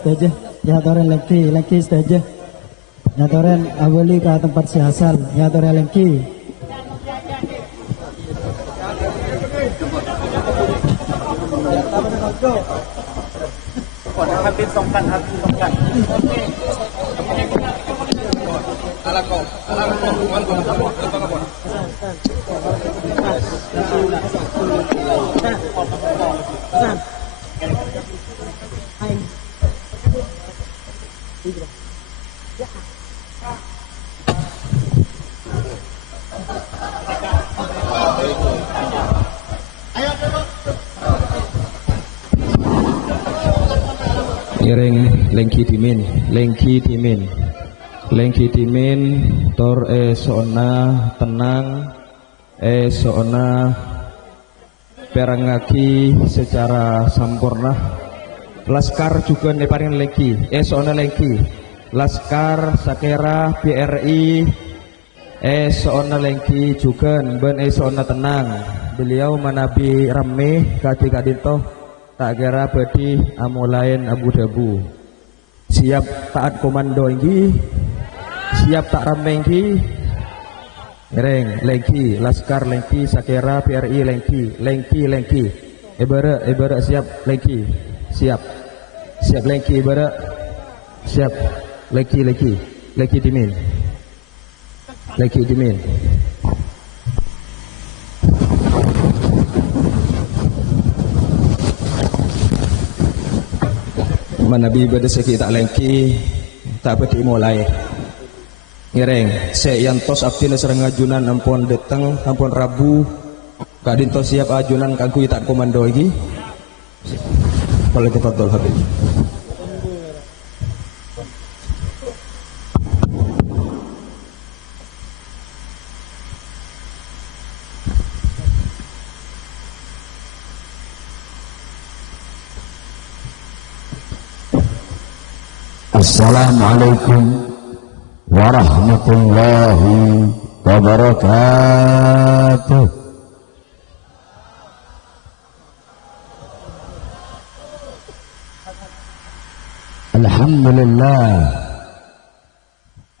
Stage ya toren lengki stage ya toren awali ke tempat si asal ya toren lengki Ireng lengki timin tor sona tenang sona perangaki secara sempurna laskar juga neparin lengki sona lengki laskar sakera PRI sona lengki juga ben sona tenang beliau manabi rame kati kadinto tak kira bedi amulain Abu Dhabu siap taat komando inggi siap tak rame inggi Ireng lengki laskar lengki sakera PRI lengki ibara siap lengki siap lengki ibara siap lengki dimin manabi pada seki tak lengki tak beti mulai ngireng seyantos abdina serang ajunan ampun deteng ampun rabu kadinto siap ajunan kangku tak komando lagi boleh tafadhol Habib. Assalamualaikum warahmatullahi wabarakatuh.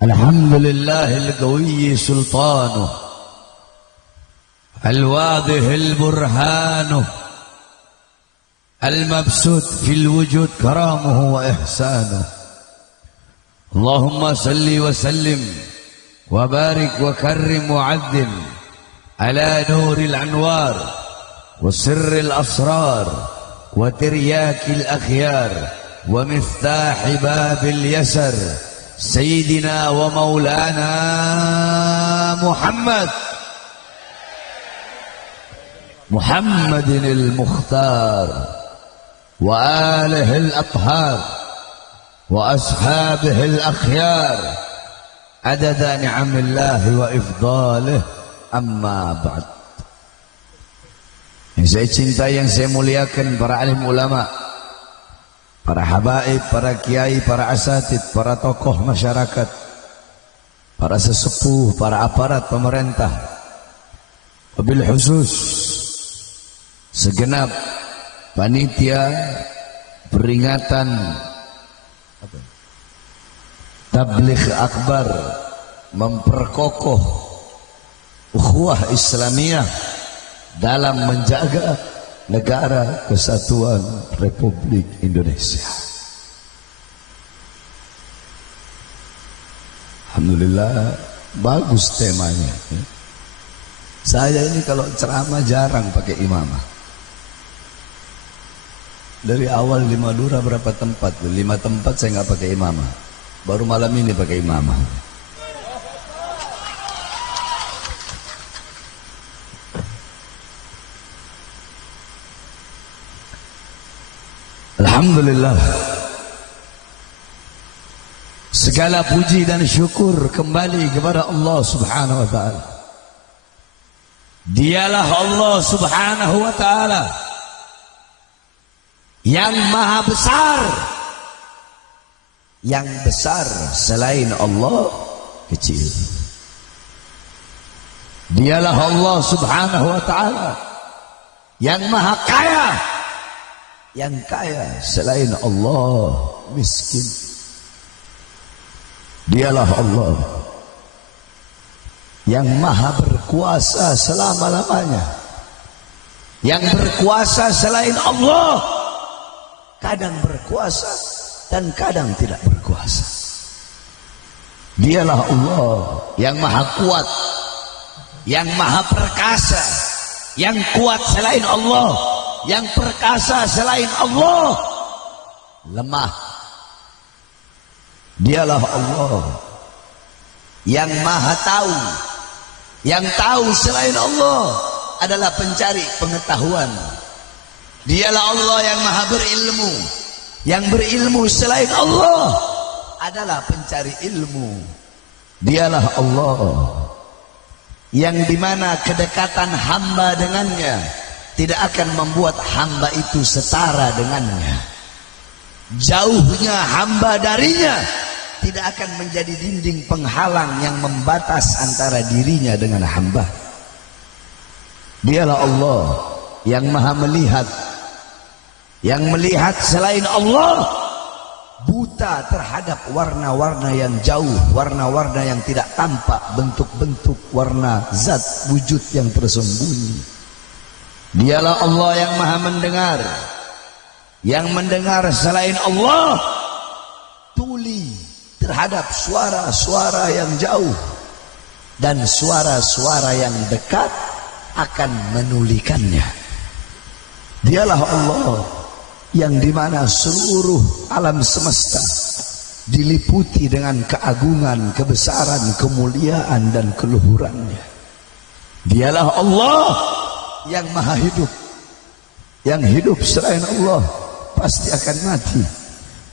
Alhamdulillah al-qawi sultanuh al-wadih al-burhanuh al-mabsut fil wujud karamuhu wa ihsanuh. اللهم صل وسلم وبارك وكرم وعظم على نور الأنوار وسر الأسرار وترياك الأخيار ومفتاح باب اليسر سيدنا ومولانا محمد Muhammadinil Mukhtar wa alihil athhar wa ashabihil akhyar adada ni'amillahi wa ifdalih, amma ba'd. Yang saya cintai, yang saya muliakan para alim ulama, para habaib, para kiai, para asatid, para tokoh masyarakat, para sesepuh, para aparat pemerintah, wabil khusus segenap panitia peringatan tabligh akbar memperkokoh ukhuwah Islamiyah dalam menjaga negara kesatuan Republik Indonesia. Alhamdulillah, bagus temanya. Saya ini kalau ceramah jarang pakai imamah. Dari awal di Madura berapa tempat? 5 tempat saya nggak pakai imamah. Baru malam ini pakai imamah. Alhamdulillah, segala puji dan syukur kembali kepada Allah Subhanahu wa ta'ala. Dialah Allah Subhanahu wa ta'ala yang maha besar. Yang besar selain Allah kecil. Dialah Allah Subhanahu wa ta'ala yang maha kaya. Yang kaya selain Allah miskin. Dialah Allah yang maha berkuasa selama-lamanya. Yang berkuasa selain Allah kadang berkuasa dan kadang tidak berkuasa. Dialah Allah yang maha kuat, yang maha perkasa. Yang kuat selain Allah, yang perkasa selain Allah lemah. Dialah Allah yang maha tahu. Yang tahu selain Allah adalah pencari pengetahuan. Dialah Allah yang maha berilmu. Yang berilmu selain Allah adalah pencari ilmu. Dialah Allah yang dimana kedekatan hamba dengannya tidak akan membuat hamba itu setara dengannya. Jauhnya hamba darinya tidak akan menjadi dinding penghalang yang membatas antara dirinya dengan hamba. Dialah Allah yang maha melihat. Yang melihat selain Allah buta terhadap warna-warna yang jauh, warna-warna yang tidak tampak, bentuk-bentuk warna zat wujud yang tersembunyi. Dialah Allah yang maha mendengar. Yang mendengar selain Allah tuli terhadap suara-suara yang jauh, dan suara-suara yang dekat akan menulikannya. Dialah Allah yang dimana seluruh alam semesta diliputi dengan keagungan, kebesaran, kemuliaan dan keluhurannya. Dialah Allah yang maha hidup. Yang hidup selain Allah pasti akan mati.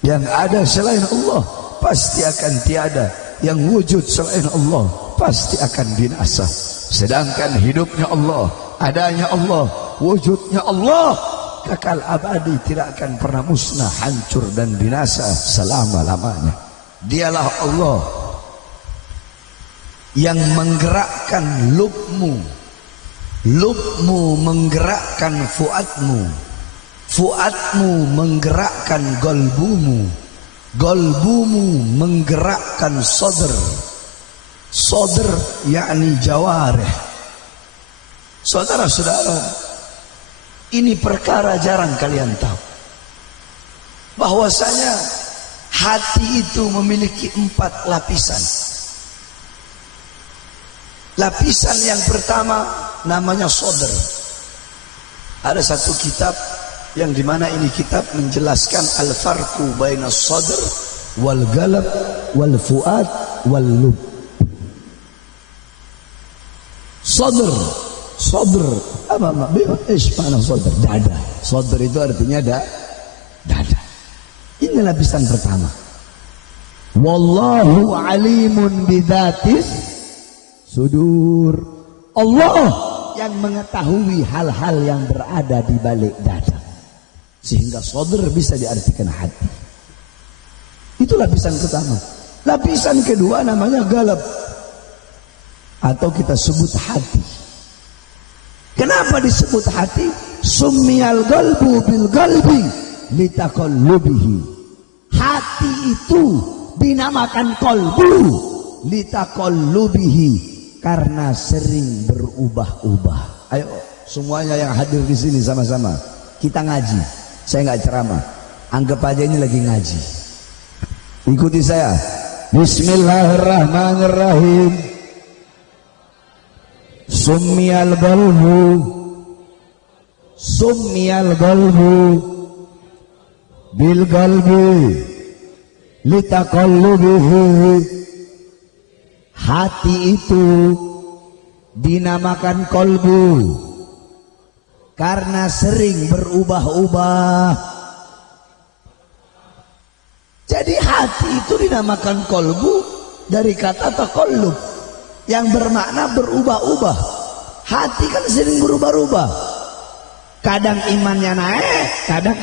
Yang ada selain Allah pasti akan tiada. Yang wujud selain Allah pasti akan binasa. Sedangkan hidupnya Allah, adanya Allah, wujudnya Allah kekal abadi, tidak akan pernah musnah, hancur dan binasa selama-lamanya. Dialah Allah yang menggerakkan lubmu. Lubmu menggerakkan fuadmu. Fuadmu menggerakkan golbumu. Golbumu menggerakkan sodr. Sodr yakni jawarih. Saudara-saudara, ini perkara jarang kalian tahu, bahwasanya hati itu memiliki 4 lapisan. Lapisan yang pertama namanya sodr. Ada satu kitab yang dimana ini kitab menjelaskan al-farqu baina sodr wal galab wal fuad wal lub. Sodr Sodr. Apa makna? Mana sodr? Dada. Sodr itu artinya dada. Ini lapisan pertama. Wallahu alimun bidzatis sudur. Allah yang mengetahui hal-hal yang berada di balik dada. Sehingga sodr bisa diartikan hati. Itu lapisan pertama. Lapisan kedua namanya galab. Atau kita sebut hati. Kenapa disebut hati? Summiyal qalbu bil qalbi litaqallubihi. Hati itu dinamakan qalbu litaqallubihi karena sering berubah-ubah. Ayo semuanya yang hadir di sini sama-sama kita ngaji. Saya nggak ceramah. Anggap aja ini lagi ngaji. Ikuti saya. Bismillahirrahmanirrahim. Summiyal qalbu bil qalbi litaqallubihi. Hati itu dinamakan qalbu karena sering berubah-ubah. Jadi hati itu dinamakan qalbu dari kata taqallub yang bermakna berubah-ubah. Hati kan sering berubah-ubah. Kadang imannya naik, kadang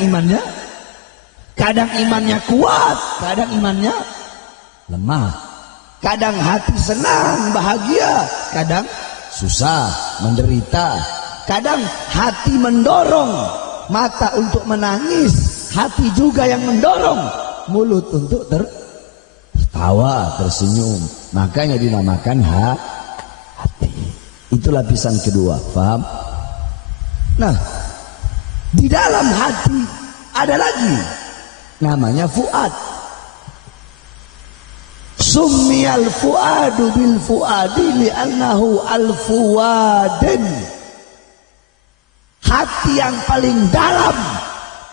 imannya kuat, kadang imannya lemah. Kadang hati senang, bahagia, kadang susah, menderita. Kadang hati mendorong mata untuk menangis, hati juga yang mendorong mulut untuk tertawa, tersenyum. Makanya dinamakan hati. Itu lapisan kedua, paham? Nah, di dalam hati ada lagi namanya fuad. Summiyal fuadu bil fuadi li'annahu al-fuwadin. Hati yang paling dalam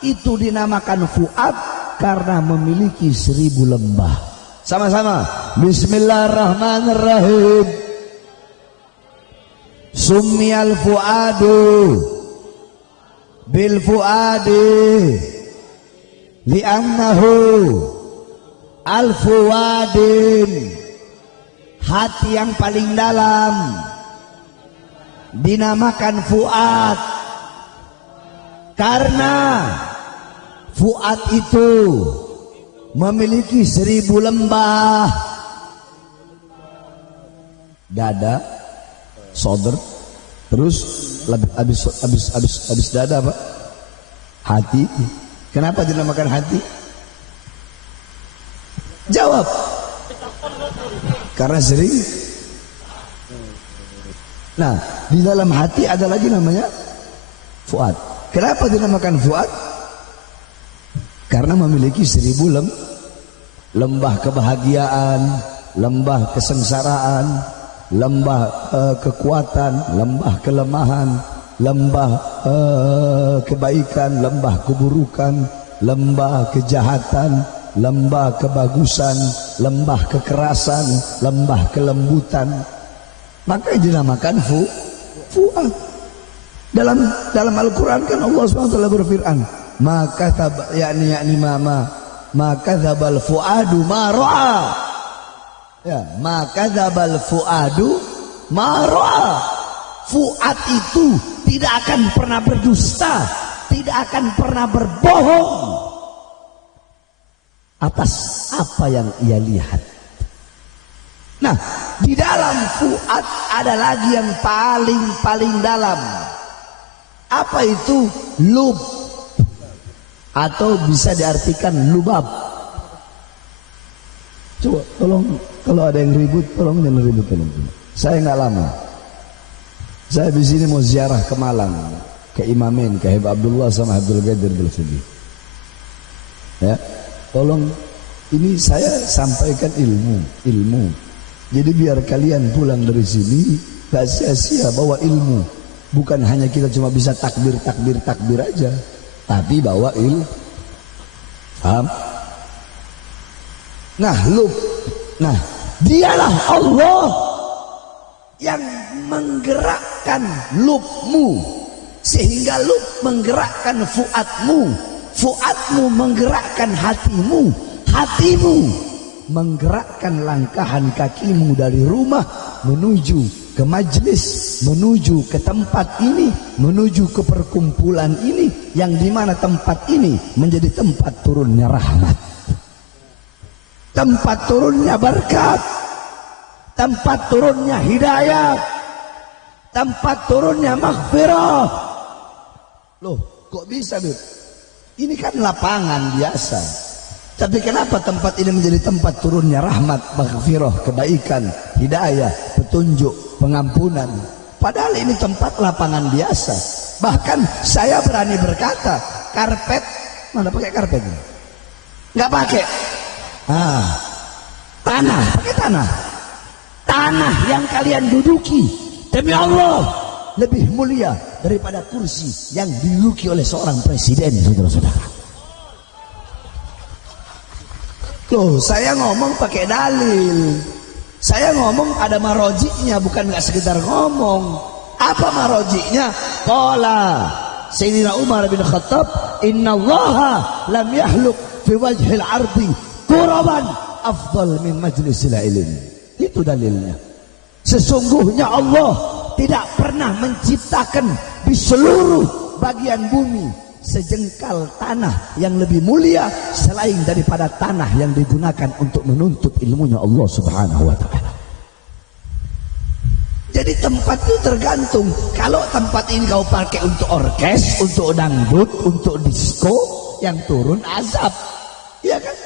itu dinamakan fuad karena memiliki 1000 lembah. Sama-sama. Bismillahirrahmanirrahim. Summiyal fuadu bil fuadi li'annahu al-fuwadin. Hati yang paling dalam dinamakan fuad karena fuad itu memiliki 1000 lembah. Dada, sodr, terus habis dada apa? Hati. Kenapa dinamakan hati? Jawab. Karena sering. Nah, di dalam hati ada lagi namanya fuad. Kenapa dinamakan fuad? Karena memiliki 1000 lembah kebahagiaan, lembah kesengsaraan, lembah kekuatan, lembah kelemahan, lembah kebaikan, lembah keburukan, lembah kejahatan, lembah kebagusan, lembah kekerasan, lembah kelembutan. Maka dinamakan fuad. Dalam Al-Quran kan Allah SWT berfirman, maka dzabal fuadu ma ra'a. Ya, maka dzabal fuadu ma ra'a. Fuad itu tidak akan pernah berdusta, tidak akan pernah berbohong atas apa yang ia lihat. Nah, di dalam fuad ada lagi yang paling dalam. Apa itu? Lub, atau bisa diartikan lubab. Coba tolong, kalau ada yang ribut tolong jangan ribut, tolong. Saya nggak lama. Saya di sini mau ziarah ke Malang, ke Imamin, ke Habib Abdullah sama Abdul Qadir Bilfidi. Ya, tolong ini saya sampaikan ilmu. Jadi biar kalian pulang dari sini gak sia-sia bawa ilmu. Bukan hanya kita cuma bisa takbir aja, tapi bawa ilmu. Paham? Nah, dialah Allah yang menggerakkan lubmu, sehingga lub menggerakkan fuadmu, fuadmu menggerakkan hatimu, hatimu menggerakkan langkahan kakimu dari rumah menuju ke majlis, menuju ke tempat ini, menuju ke perkumpulan ini, yang dimana tempat ini menjadi tempat turunnya rahmat, tempat turunnya berkat, tempat turunnya hidayah, tempat turunnya maghfirah. Loh, kok bisa, Bib? Ini kan lapangan biasa. Tapi kenapa tempat ini menjadi tempat turunnya rahmat, maghfirah, kebaikan, hidayah, petunjuk, pengampunan? Padahal ini tempat lapangan biasa. Bahkan saya berani berkata, karpet, mana pakai karpet? Nggak pakai. Tanah, pakai tanah. Tanah yang kalian duduki, demi Allah, lebih mulia daripada kursi yang diduduki oleh seorang presiden, saudara-saudara. Loh, saya ngomong pakai dalil. Saya ngomong ada marojiknya, bukan nggak sekedar ngomong. Apa marojiknya? Qala Sayyidina Umar bin Khattab, innallaha lam yahluk fi wajhil ardi quraban afdal min majlisil ilm. Itu dalilnya. Sesungguhnya Allah tidak pernah menciptakan di seluruh bagian bumi sejengkal tanah yang lebih mulia selain daripada tanah yang digunakan untuk menuntut ilmunya Allah Subhanahu wa ta'ala. Jadi tempat itu tergantung. Kalau tempat ini kau pakai untuk orkes, untuk dangdut, untuk disco, yang turun azab, iya kan?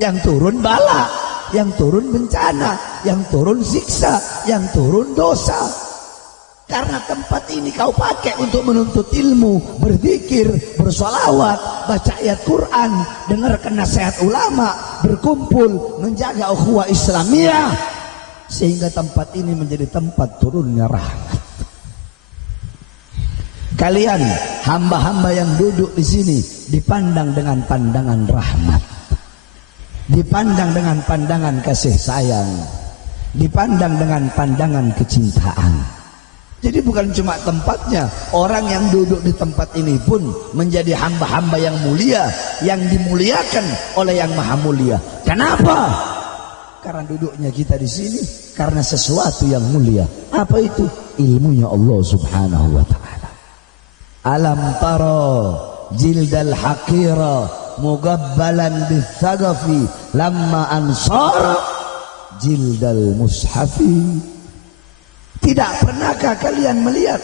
Yang turun bala, yang turun bencana, yang turun siksa, yang turun dosa. Karena tempat ini kau pakai untuk menuntut ilmu, berzikir, bersolawat, baca ayat Quran, dengarkan nasihat ulama, berkumpul, menjaga ukhuwah Islamiyah, sehingga tempat ini menjadi tempat turunnya rahmat. Kalian hamba-hamba yang duduk di sini dipandang dengan pandangan rahmat, dipandang dengan pandangan kasih sayang, dipandang dengan pandangan kecintaan. Jadi bukan cuma tempatnya, orang yang duduk di tempat ini pun menjadi hamba-hamba yang mulia, yang dimuliakan oleh yang maha mulia. Kenapa? Karena duduknya kita di sini karena sesuatu yang mulia. Apa itu? Ilmunya Allah Subhanahu wa ta'ala. Alam tara jildal haqira mugabbalan bithagafi lamma ansara jildal mushafi. Tidak pernahkah kalian melihat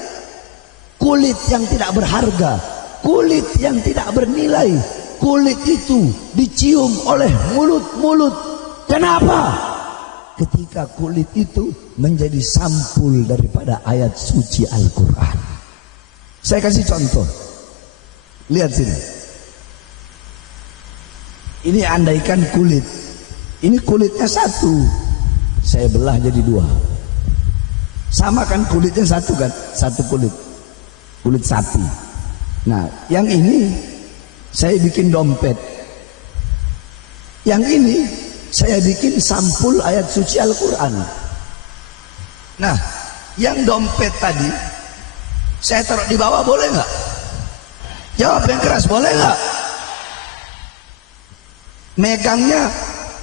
kulit yang tidak berharga, kulit yang tidak bernilai, kulit itu dicium oleh mulut-mulut? Kenapa? Ketika kulit itu menjadi sampul daripada ayat suci Al-Quran. Saya kasih contoh. Lihat sini. Ini andaikan kulit. Ini kulitnya satu, saya belah jadi dua. Sama kan kulitnya satu kan? Satu kulit. Kulit sapi. Nah, yang ini saya bikin dompet. Yang ini saya bikin sampul ayat suci Al-Quran. Nah, yang dompet tadi saya taruh di bawah, boleh nggak? Jawab yang keras, boleh nggak? Megangnya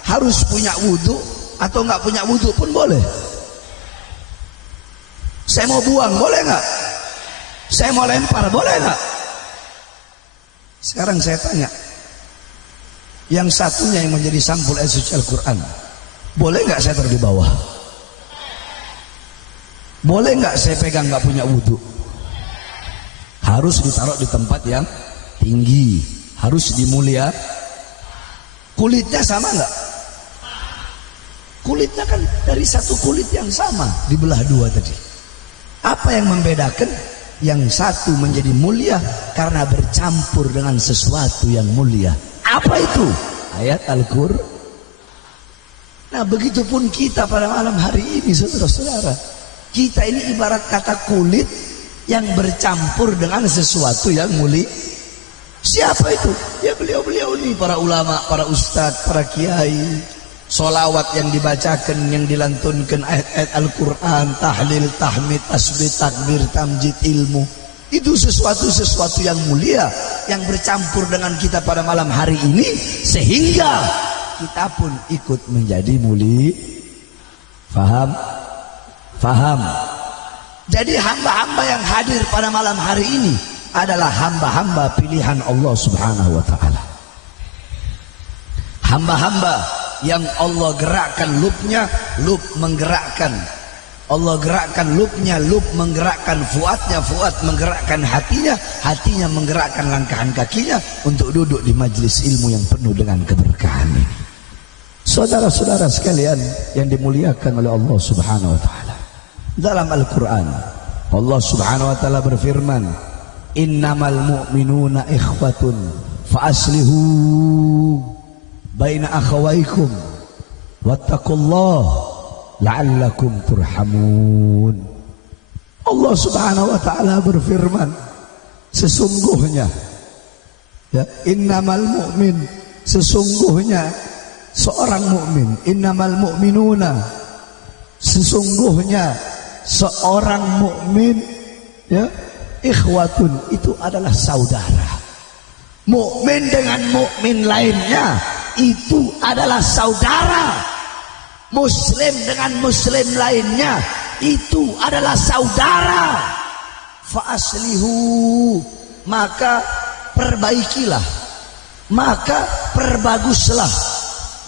harus punya wudhu atau nggak punya wudhu pun boleh. Saya mau buang, boleh nggak? Saya mau lempar, boleh nggak? Sekarang saya tanya, yang satunya yang menjadi sampul ayat suci Al-Quran, boleh nggak saya taruh di bawah? Boleh nggak saya pegang nggak punya wudhu? Harus ditaruh di tempat yang tinggi, harus dimulia. Kulitnya sama nggak? Kulitnya kan dari satu kulit yang sama, dibelah dua tadi. Apa yang membedakan? Yang satu menjadi mulia karena bercampur dengan sesuatu yang mulia. Apa itu? Ayat Al-Quran. Nah, begitupun kita pada malam hari ini, saudara-saudara. Kita ini ibarat kata kulit yang bercampur dengan sesuatu yang mulia. Siapa itu? Ya beliau-beliau ini, para ulama, para ustadz, para kiai. solawat yang dibacakan, yang dilantunkan, ayat-ayat Al-Quran, tahlil, tahmid, tasbih, takbir, tamjid, ilmu, itu sesuatu yang mulia yang bercampur dengan kita pada malam hari ini, sehingga kita pun ikut menjadi mulia. Faham? Jadi hamba-hamba yang hadir pada malam hari ini adalah hamba-hamba pilihan Allah Subhanahu wa ta'ala. Hamba-hamba yang Allah gerakkan lubnya, lub menggerakkan. Allah gerakkan lubnya, lub menggerakkan fuadnya, fuad menggerakkan hatinya, hatinya menggerakkan langkahan kakinya untuk duduk di majelis ilmu yang penuh dengan keberkahan ini. Saudara-saudara sekalian yang dimuliakan oleh Allah Subhanahu wa ta'ala, dalam Al-Quran Allah Subhanahu wa ta'ala berfirman, innamal mu'minuna ikhwatun fa aslihu baina akhawaikum wattaqullah la'allakum turhamun. Allah Subhanahu wa ta'ala berfirman, sesungguhnya ya, innamal mu'min, sesungguhnya seorang mukmin, innamal mu'minuna, sesungguhnya seorang mukmin ya, ikhwatun, itu adalah saudara. Mukmin dengan mukmin lainnya itu adalah saudara. Muslim dengan muslim lainnya itu adalah saudara. Fa aslihu, maka perbaikilah, maka perbaguslah,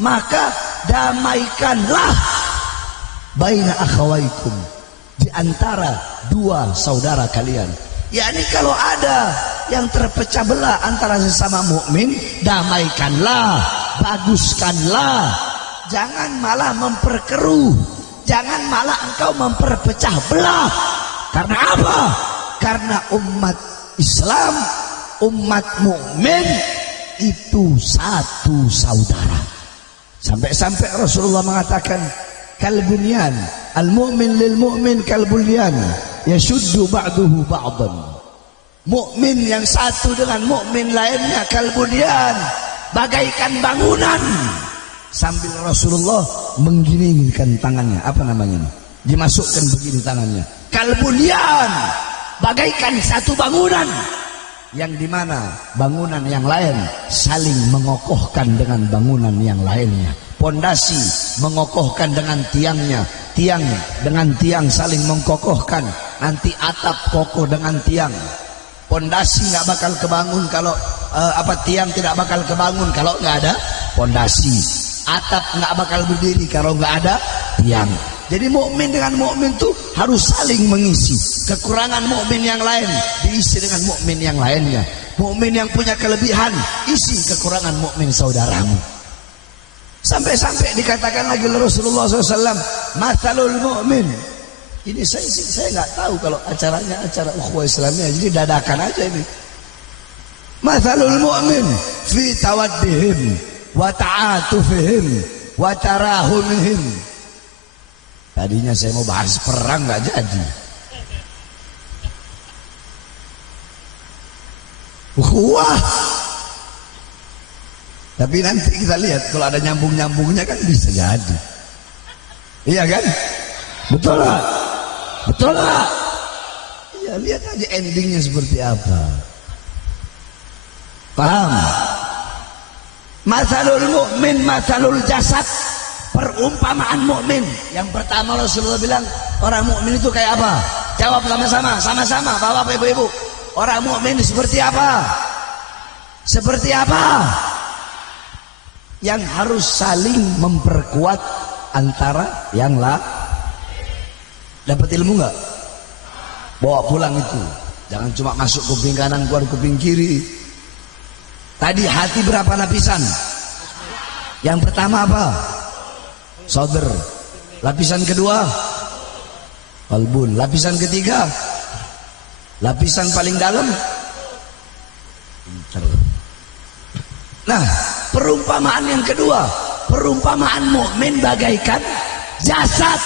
maka damaikanlah baina akhawaikum, di antara dua saudara kalian. yakni kalau ada yang terpecah belah antara sesama mukmin, damaikanlah, baguskanlah, jangan malah memperkeruh, jangan malah engkau memperpecah belah. Karena apa? Karena umat Islam, umat mukmin itu satu saudara. Sampai-sampai Rasulullah mengatakan, kalbunyan, al-mu'min lil mu'min kalbunyan, yashuddu ba'duhu ba'dan. Mukmin yang satu dengan mukmin lainnya kalbunyan, bagaikan bangunan. Sambil Rasulullah menggilingkan tangannya, apa namanya? Dimasukkan begini tangannya. Kalbunyan, bagaikan satu bangunan, yang dimana bangunan yang lain saling mengokohkan dengan bangunan yang lainnya. Pondasi mengokohkan dengan tiangnya, tiang dengan tiang saling mengkokohkan. Nanti atap kokoh dengan tiang. Pondasi nggak bakal kebangun kalau tiang tidak bakal kebangun kalau nggak ada pondasi. Atap nggak bakal berdiri kalau nggak ada tiang. Jadi mukmin dengan mukmin tuh harus saling mengisi. Kekurangan mukmin yang lain diisi dengan mukmin yang lainnya. Mukmin yang punya kelebihan, isi kekurangan mukmin saudaramu. Sampai-sampai dikatakan lagi oleh Rasulullah SAW, mathalul mu'min. Ini saya nggak tahu kalau acaranya acara ukhuwah Islamiyah, jadi dadakan aja ini. Mathalul mu'min fi tawaddihim wa ta'atufihim wa tarahumihim. Tadinya saya mau bahas perang, nggak jadi. Ukhuwah. Tapi nanti kita lihat kalau ada nyambung-nyambungnya kan bisa jadi. Iya kan? Betul lah. Betul lah. Iya, lihat aja endingnya seperti apa. Paham? Mathalul mu'min mathalul jasad. Perumpamaan mukmin. Yang pertama Rasulullah bilang, orang mukmin itu kayak apa? Jawab sama-sama, Bapak Ibu-ibu. Orang mukmin seperti apa? Seperti apa? Yang harus saling memperkuat antara yang lah. Dapat ilmu nggak? Bawa pulang itu. Jangan cuma masuk kuping kanan keluar kuping kiri. Tadi hati berapa lapisan? Yang pertama apa? Sadr. Lapisan kedua qalbun. Lapisan ketiga, lapisan paling dalam. Nah, perumpamaan yang kedua, perumpamaan mukmin bagaikan jasad,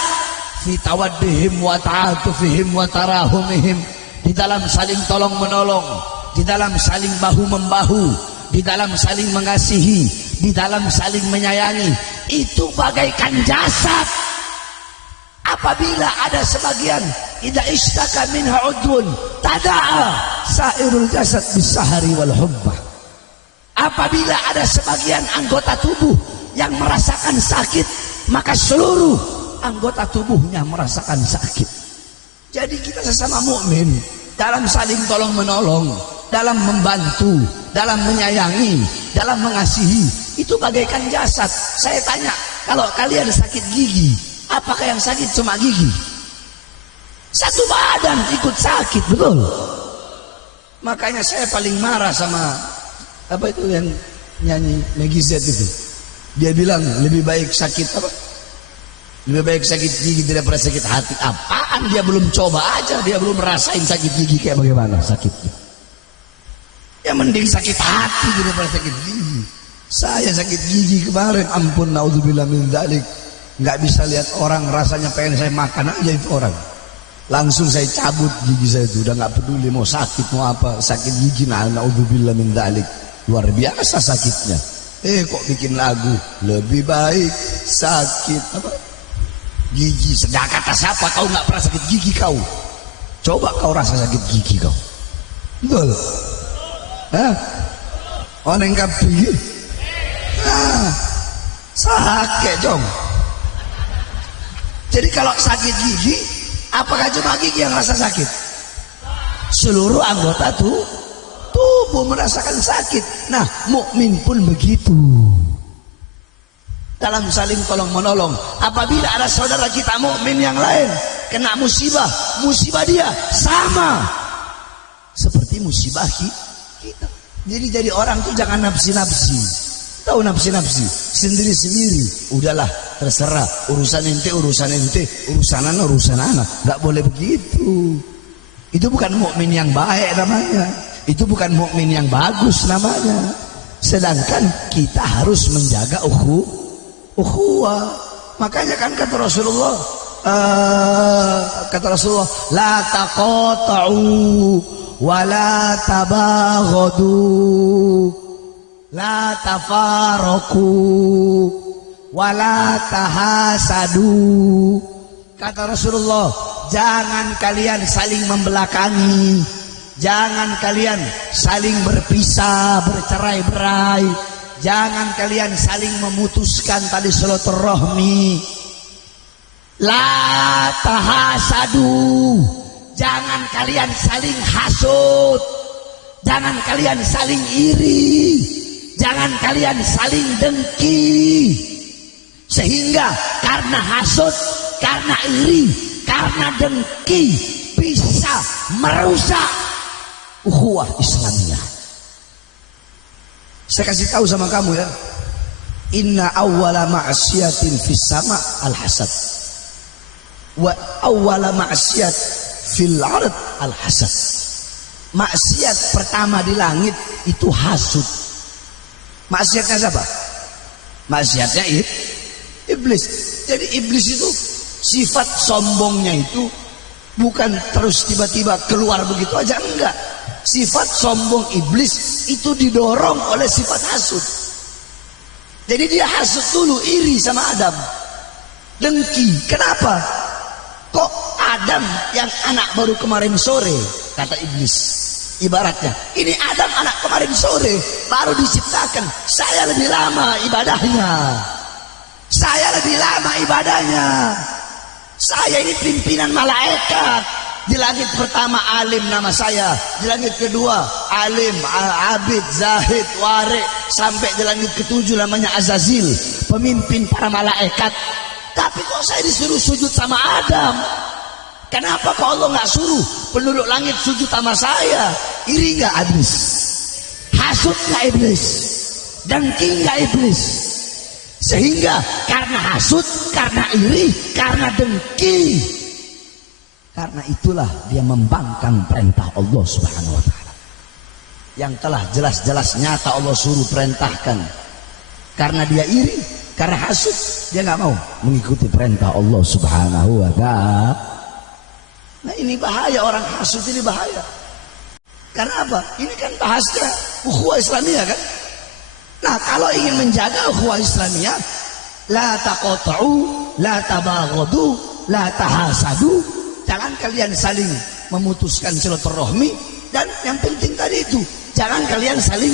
fi tawaddihim wa ta'atufihim wa tarahumihim, di dalam saling tolong menolong, di dalam saling bahu membahu, di dalam saling mengasihi, di dalam saling menyayangi, itu bagaikan jasad. Apabila ada sebagian idza ishtaka minha udwun tada'a sairul jasad bisahari wal hubbah. Apabila ada sebagian anggota tubuh yang merasakan sakit, maka seluruh anggota tubuhnya merasakan sakit. Jadi kita sesama mukmin dalam saling tolong menolong, dalam membantu, dalam menyayangi, dalam mengasihi, itu bagaikan jasad. Saya tanya, kalau kalian sakit gigi, apakah yang sakit cuma gigi? Satu badan ikut sakit, betul? Makanya saya paling marah sama apa itu yang nyanyi Meggy Z itu. Dia bilang lebih baik sakit apa? Lebih baik sakit gigi daripada sakit hati. Apaan? Dia belum coba aja, dia belum merasain sakit gigi kayak bagaimana sakitnya. Ya mending sakit hati daripada sakit gigi. Saya sakit gigi kemarin, ampun, naudzubillah min dzalik. Nggak bisa lihat orang, rasanya pengen saya makan aja itu orang. Langsung saya cabut gigi saya itu, udah nggak peduli mau sakit mau apa, sakit gigi, naudzubillah min dzalik. Luar biasa sakitnya. Kok bikin lagu lebih baik sakit apa? Gigi. Sedang kata siapa kau nggak pernah sakit gigi kau? Coba kau rasa sakit gigi kau. Betul? Hah? Oneng kapi. Sakit dong. Jadi kalau sakit gigi, apakah cuma gigi yang rasa sakit? Seluruh anggota tubuh merasakan sakit. Nah, mukmin pun begitu. Dalam saling tolong menolong. Apabila ada saudara kita mukmin yang lain kena musibah, musibah dia sama seperti musibah kita. Jadi orang tuh jangan nafsi-nafsi. Tahu nafsi-nafsi, sendiri-sendiri. Udahlah, terserah, urusan ente, urusan anak. Gak boleh begitu. Itu bukan mukmin yang baik namanya. Itu bukan mukmin yang bagus namanya. Sedangkan kita harus menjaga ukhuwah. Makanya kan kata Rasulullah, la taqata'u wa la tabaghadu la tafaraqu wa la tahasadu. Kata Rasulullah, jangan kalian saling membelakangi, jangan kalian saling berpisah, bercerai-berai, jangan kalian saling memutuskan tali silaturahmi. La tahasadu, jangan kalian saling hasud, jangan kalian saling iri, jangan kalian saling dengki. Sehingga karena hasud, karena iri, karena dengki bisa merusak ukhuwah Islamiyah. Saya kasih tahu sama kamu ya, inna awwala ma'asyiatin fis sama al-hasad wa awwala ma'asyiyat fil ard al-hasad. Maksiat pertama di langit itu hasud. Maksiatnya siapa? Maksiatnya iblis. Jadi iblis itu sifat sombongnya itu bukan terus tiba-tiba keluar begitu aja, enggak. Sifat sombong iblis itu didorong oleh sifat hasud. Jadi dia hasud dulu, iri sama Adam, dengki. Kenapa? Kok Adam yang anak baru kemarin sore, kata iblis. Ibaratnya, ini Adam anak kemarin sore baru diciptakan, saya lebih lama ibadahnya, saya ini pimpinan malaikat. Di langit pertama alim nama saya, di langit kedua alim, abid, zahid, wari, sampai di langit ketujuh namanya Azazil, pemimpin para malaikat. Tapi kok saya disuruh sujud sama Adam? Kenapa kok Allah nggak suruh penduduk langit sujud sama saya? Iri nggak iblis? Hasud nggak iblis? Dengki nggak iblis? Sehingga karena hasud, karena iri, karena dengki, karena itulah dia membangkang perintah Allah Subhanahu wa ta'ala yang telah jelas-jelas nyata Allah suruh perintahkan. Karena dia iri, karena hasud, dia nggak mau mengikuti perintah Allah Subhanahu wa ta'ala. Nah ini bahaya, orang hasud ini bahaya. Karena apa? Ini kan bahasnya ukhuwah Islamiyah kan. Nah, kalau ingin menjaga ukhuwah Islamiyah, la taqata'u, la tabaghadu, la tahasadu. Jangan kalian saling memutuskan silaturahmi, dan yang penting tadi itu, jangan kalian saling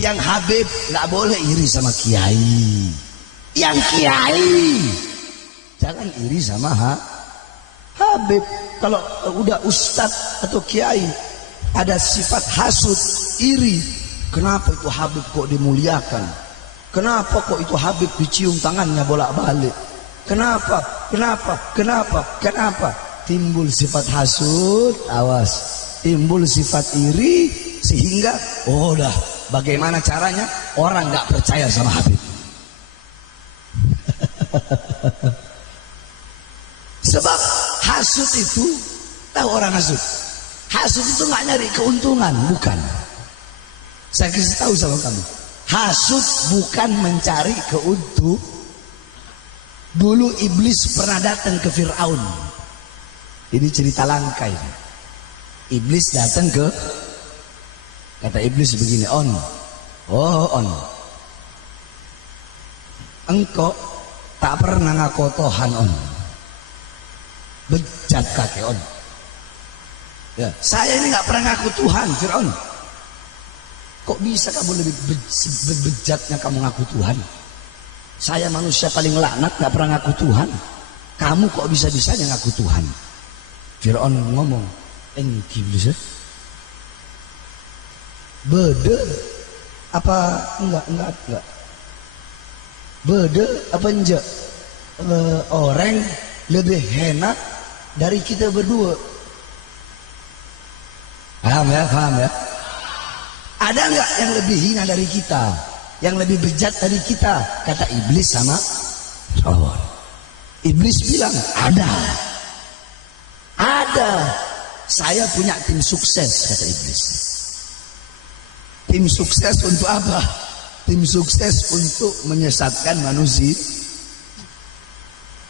yang Habib nggak boleh iri sama kiai. Yang kiai jangan iri sama Habib. Kalau udah ustadz atau kiai ada sifat hasud, iri, kenapa itu Habib kok dimuliakan? Kenapa kok itu Habib dicium tangannya bolak-balik? Kenapa? Timbul sifat hasud, awas. Timbul sifat iri, sehingga dah bagaimana caranya orang nggak percaya sama Habib. Sebab hasud itu, tahu orang hasud? Hasud itu nggak nyari keuntungan, bukan. Saya kasih tahu sama kamu, hasud bukan mencari keuntungan. Dulu iblis pernah datang ke Fir'aun. Ini cerita langka ini. Iblis datang kata iblis begini, On, engkau tak pernah ngaku Tuhan, On. Bejat kakek, On. Ya, saya ini nggak pernah ngaku Tuhan, Fir'aun. Kok bisa kamu lebih bejatnya kamu ngaku Tuhan? Saya manusia paling laknat, nggak pernah ngaku Tuhan. Kamu kok bisa-bisanya ngaku Tuhan? Fir'aun ngomong, iblis, bede apa enggak? Bede apa enggak? Orang lebih enak dari kita berdua. Paham ya? Ada enggak yang lebih hina dari kita, yang lebih bejat dari kita? Kata iblis sama Allah. Iblis bilang ada. Saya punya tim sukses, kata iblis. Tim sukses untuk apa? Tim sukses untuk menyesatkan manusia.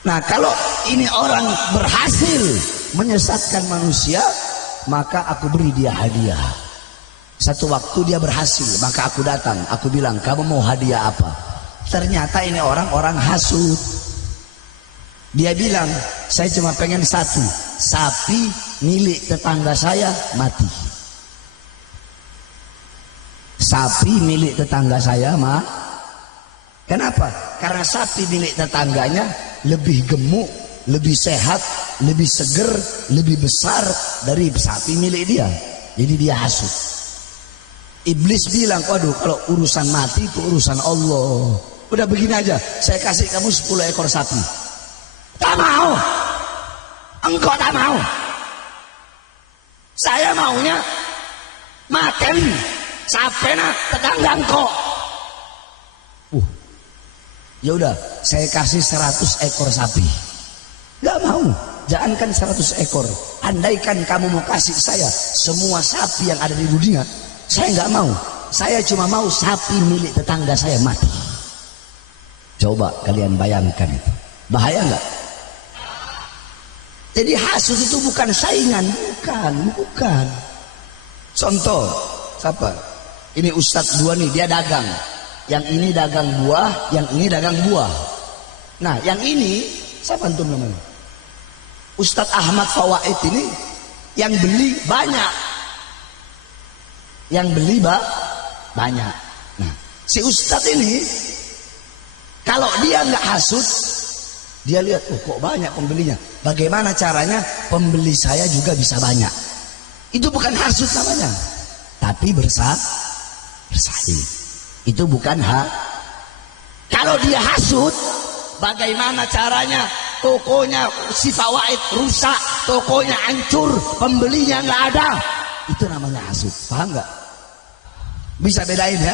Nah, kalau ini orang berhasil menyesatkan manusia, maka aku beri dia hadiah. Satu waktu dia berhasil, maka aku datang, aku bilang, kamu mau hadiah apa? Ternyata ini orang hasud. Dia bilang, saya cuma pengen satu, sapi milik tetangga saya mati. Sapi milik tetangga saya kenapa? Karena sapi milik tetangganya lebih gemuk, lebih sehat, lebih seger, lebih besar dari sapi milik dia. Jadi dia hasud. Iblis bilang, waduh, kalau urusan mati itu urusan Allah. Udah begini aja, saya kasih kamu 10 ekor sapi. Tak mau. Engkau tak mau. Saya maunya makan sapena tetangga engkau. Ya udah, saya kasih 100 ekor sapi. Gak mau. Jangankan 100 ekor. Andaikan kamu mau kasih saya semua sapi yang ada di dunia, saya nggak mau. Saya cuma mau sapi milik tetangga saya mati. Coba kalian bayangkan itu. Bahaya nggak? Jadi hasud itu bukan saingan, bukan. Contoh, siapa? Ini Ustadz dua nih, dia dagang. Yang ini dagang buah, yang ini dagang buah. Nah, yang ini siapa antum namanya? Ustadz Ahmad Fawaid ini yang beli banyak. Yang beli banyak. Nah, si Ustadz ini kalau dia nggak hasud, dia lihat, kok banyak pembelinya. Bagaimana caranya pembeli saya juga bisa banyak? Itu bukan hasud namanya, tapi bersaing. Itu bukan Kalau dia hasud, bagaimana caranya tokonya si Fawaid rusak, tokonya hancur, pembelinya nggak ada? Itu namanya hasud. Paham nggak? Bisa bedain ya?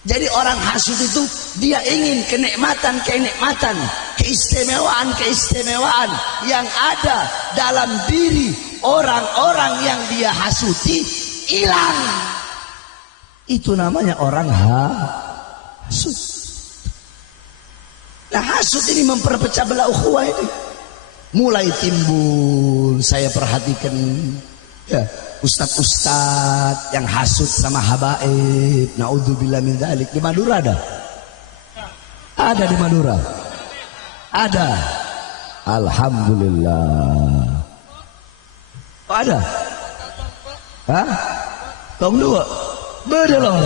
Jadi orang hasud itu dia ingin kenikmatan, keistimewaan yang ada dalam diri orang-orang yang dia hasuti hilang. Itu namanya orang hasud. Nah, hasud ini memperpecah belah ukhuwah ini. Mulai timbul, saya perhatikan Ya, ustad-ustad yang hasut sama habaib, naudzubillah min dzalik. Di Madura ada? Ada di Madura? Ada. Alhamdulillah. Oh, ada? Hah? Tong dua? Bedelor.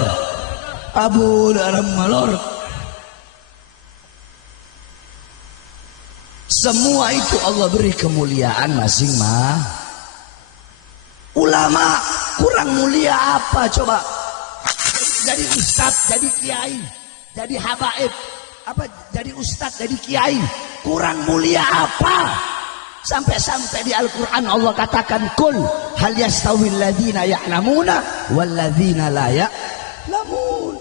Abu dalam malor. Semua itu Allah beri kemuliaan masing-masing. Ulama kurang mulia apa coba? Jadi ustadz, jadi kiai, jadi habaib, apa? Jadi ustadz, jadi kiai, kurang mulia apa? Sampai-sampai di Al-Quran Allah katakan, Kul hal yastawil ladhina ya'lamuna wal ladhina la ya'lamun.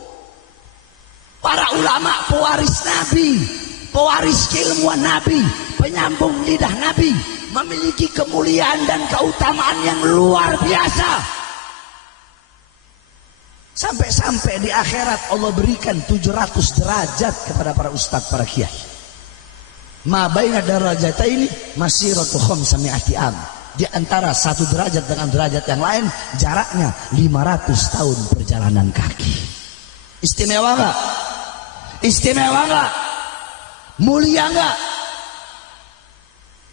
Para ulama pewaris Nabi, pewaris keilmuan Nabi, penyambung lidah Nabi, memiliki kemuliaan dan keutamaan yang luar biasa. Sampai-sampai di akhirat Allah berikan 700 derajat kepada para ustadz, para kiai. Ma baina darajataini masiratu khamsami'ati am. Di antara satu derajat dengan derajat yang lain jaraknya 500 tahun perjalanan kaki. Istimewa enggak? Istimewa enggak? Mulia enggak?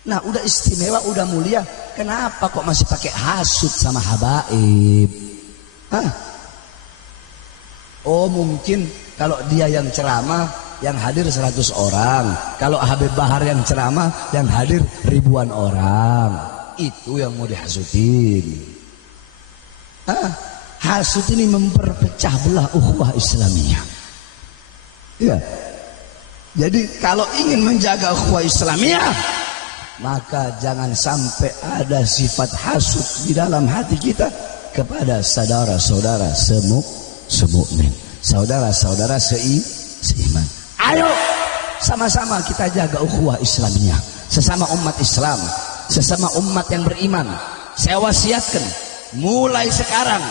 Nah, udah istimewa, udah mulia, kenapa kok masih pakai hasut sama habaib? Hah? Oh, mungkin kalau dia yang ceramah yang hadir 100 orang, kalau Habib Bahar yang ceramah yang hadir ribuan orang. Itu yang mau dihasutin. Hah? Hasut ini memperpecah belah ukhuwah Islamiyah. Ya. Jadi kalau ingin menjaga ukhuwah Islamiyah, maka jangan sampai ada sifat hasud di dalam hati kita kepada saudara-saudara semukmin, saudara-saudara seiman. Ayo sama-sama kita jaga ukhuwah Islamiyah, sesama umat Islam, sesama umat yang beriman. Saya wasiatkan mulai sekarang,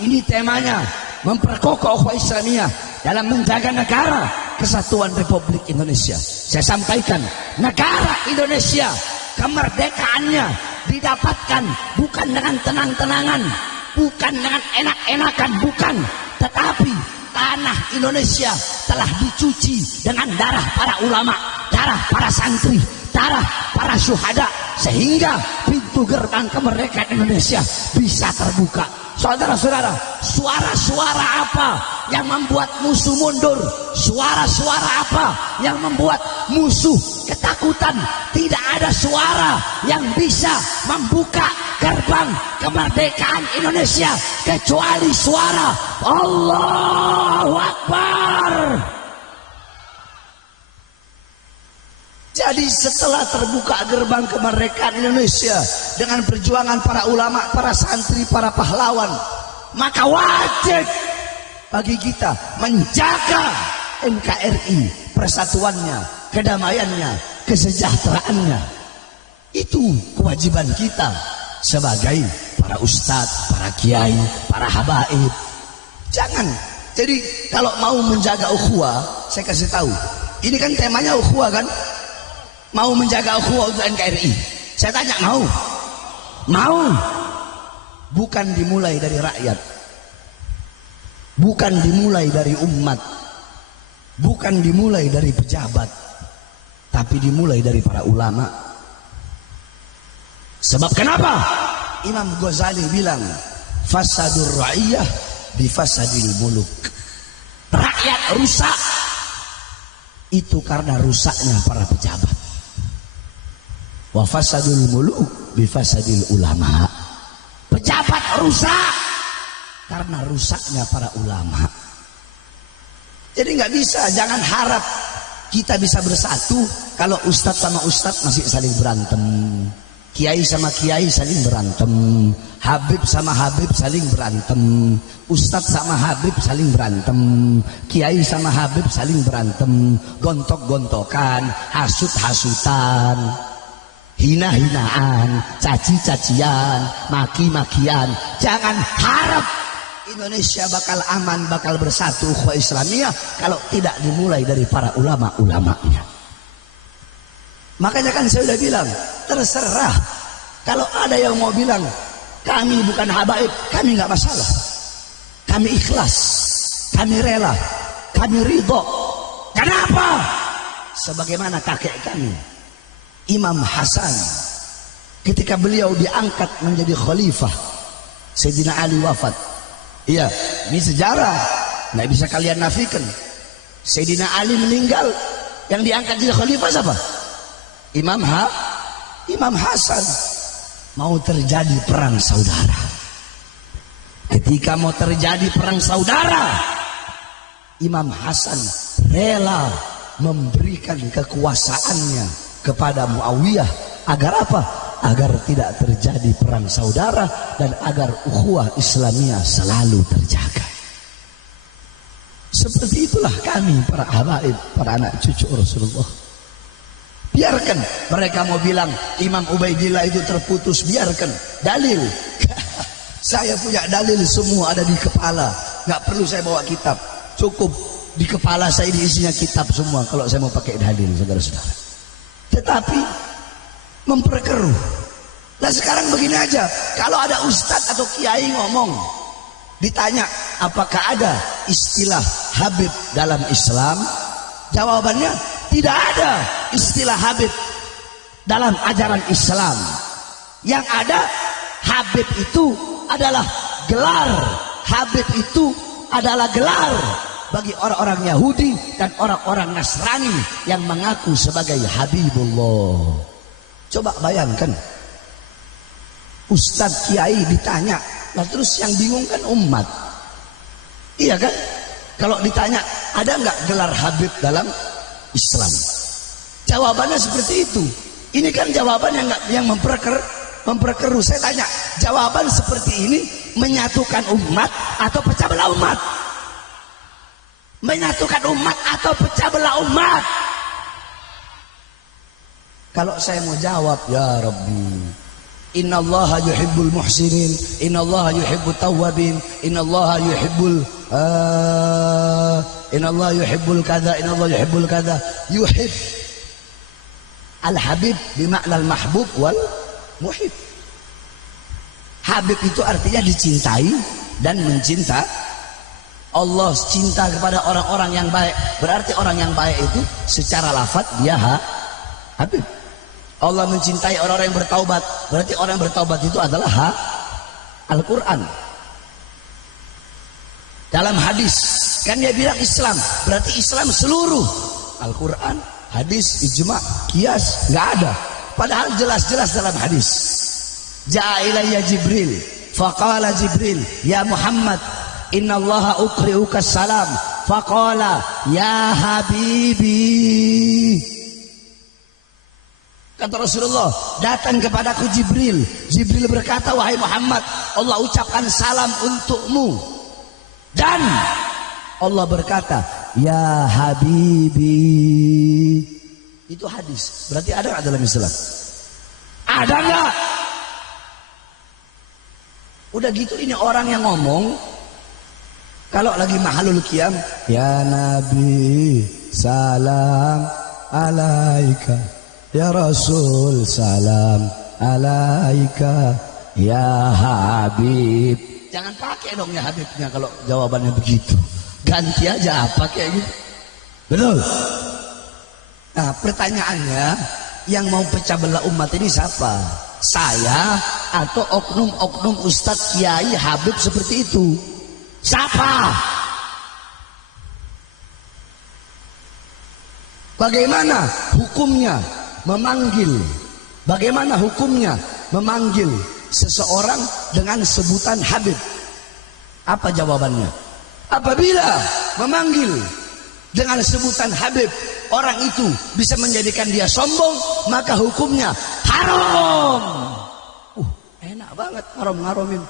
ini temanya, memperkokoh ukhuwah Islamiyah dalam menjaga negara kesatuan Republik Indonesia. Saya sampaikan, negara Indonesia kemerdekaannya didapatkan bukan dengan tenang-tenangan, bukan dengan enak-enakan, bukan, tetapi tanah Indonesia telah dicuci dengan darah para ulama, darah para santri, darah para syuhada, sehingga pintu gerbang kemerdekaan Indonesia bisa terbuka. Saudara-saudara, suara-suara apa yang membuat musuh mundur? Suara-suara apa yang membuat musuh ketakutan? Tidak ada suara yang bisa membuka gerbang kemerdekaan Indonesia kecuali suara Allahu Akbar. Jadi setelah terbuka gerbang kemerdekaan Indonesia dengan perjuangan para ulama, para santri, para pahlawan, maka wajib bagi kita menjaga NKRI, persatuannya, kedamaiannya, kesejahteraannya. Itu kewajiban kita sebagai para ustadz, para kiai, para habaib. Jangan. Jadi kalau mau menjaga ukhuwah, saya kasih tahu. Ini kan temanya ukhuwah kan? Mau menjaga ukhuwah untuk NKRI. Saya tanya, mau? Mau? Bukan dimulai dari rakyat, bukan dimulai dari umat, bukan dimulai dari pejabat, tapi dimulai dari para ulama. Sebab kenapa? Imam Ghazali bilang, fasadur ra'iyah bifasadil muluk. Rakyat rusak itu karena rusaknya para pejabat. Wa fasadul muluk bifasadil ulama. Pejabat rusak karena rusaknya para ulama. Jadi nggak bisa, jangan harap kita bisa bersatu kalau ustadz sama ustadz masih saling berantem, kiai sama kiai saling berantem, habib sama habib saling berantem, ustadz sama habib saling berantem, kiai sama habib saling berantem, gontok-gontokan, hasut-hasutan, hina-hinaan, caci-cacian, maki-makian. Jangan harap Indonesia bakal aman, bakal bersatu ukhuwah Islamiyah kalau tidak dimulai dari para ulama-ulamanya. Makanya kan saya udah bilang, terserah kalau ada yang mau bilang Kami bukan habaib, kami nggak masalah. Kami ikhlas, kami rela, kami ridho. Kenapa? Sebagaimana kakek kami, Imam Hasan, ketika beliau diangkat menjadi khalifah, Sayyidina Ali wafat. Iya, ini sejarah, nggak bisa kalian nafikan. Sayyidina Ali meninggal, yang diangkat jadi khalifah siapa? Imam Hasan. Mau terjadi perang saudara. Ketika mau terjadi perang saudara, Imam Hasan rela memberikan kekuasaannya kepada Muawiyah. Agar apa? Agar tidak terjadi perang saudara dan agar ukhuwah Islamiyah selalu terjaga. Seperti itulah kami para habaib, para anak cucu Rasulullah. Biarkan mereka mau bilang Imam Ubaidillah itu terputus, biarkan. Dalil. Saya punya dalil semua ada di kepala. Nggak perlu saya bawa kitab. Cukup di kepala saya ini isinya kitab semua kalau saya mau pakai dalil, saudara-saudara. Tetapi memperkeruh. Nah sekarang begini aja, kalau ada ustadz atau kiai ngomong, ditanya apakah ada istilah Habib dalam Islam, jawabannya tidak ada istilah Habib dalam ajaran Islam. Yang ada Habib itu adalah gelar. Habib itu adalah gelar bagi orang-orang Yahudi dan orang-orang Nasrani yang mengaku sebagai Habibullah. Coba bayangkan, Ustadz Kiai ditanya, nah terus yang bingung kan umat. Iya kan? Kalau ditanya ada nggak gelar Habib dalam Islam, jawabannya seperti itu. Ini kan jawaban yang memperkeruh. Saya tanya, jawaban seperti ini menyatukan umat atau pecah belah umat? Menyatukan umat atau pecah belah umat? Kalau saya mau jawab, ya Rabbi, innallaha yuhibbul muhsinin, innallaha yuhibbut tawwabin, innallaha yuhibbul innallaha yuhibbul kadza, innallaha yuhibbul kadza. Yuhib al-habib bimakna al-mahbub wal muhib. Habib itu artinya dicintai dan mencinta. Allah cinta kepada orang-orang yang baik, berarti orang yang baik itu secara lafaz dia habib. Allah mencintai orang-orang yang bertaubat, berarti orang yang bertaubat itu adalah Al-Quran. Dalam hadis kan dia bilang Islam, berarti Islam seluruh. Al-Quran, hadis, ijma, qiyas, nggak ada. Padahal jelas-jelas dalam hadis. Ja'a ilayya Jibril, faqala Jibril, ya Muhammad, innallaha uqri'uka salam, faqala ya habibi. Kata Rasulullah, datang kepadaku Jibril. Jibril berkata, wahai Muhammad, Allah ucapkan salam untukmu. Dan Allah berkata, ya habibi. Itu hadis. Berarti ada nggak dalam Islam? Ada nggak? Udah gitu ini orang yang ngomong, kalau lagi mahalul qiyam, ya Nabi salam alaika, ya Rasul salam alaika, ya Habib. Jangan pakai dong ya Habibnya kalau jawabannya begitu. Ganti aja apa kayak gitu. Betul. Nah pertanyaannya, yang mau pecah belah umat ini siapa? Saya atau oknum-oknum Ustadz Kiai Habib seperti itu? Siapa? Bagaimana hukumnya memanggil? Bagaimana hukumnya memanggil seseorang dengan sebutan Habib? Apa jawabannya? Apabila memanggil dengan sebutan Habib, orang itu bisa menjadikan dia sombong, maka hukumnya haram. Enak banget haram-haramin.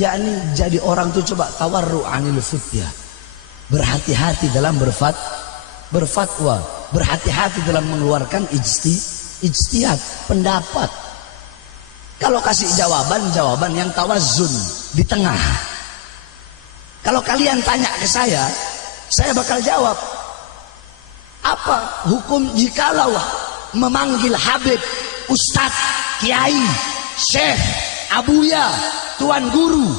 Yakni jadi orang tuh coba tawarru anil fitya. Berhati-hati dalam berfatwa, berhati-hati dalam mengeluarkan ijtihad, pendapat. Kalau kasih jawaban yang tawazun di tengah. Kalau kalian tanya ke saya bakal jawab. Apa hukum jikalau memanggil Habib, Ustadz, Kiai syekh, abuya, tuan guru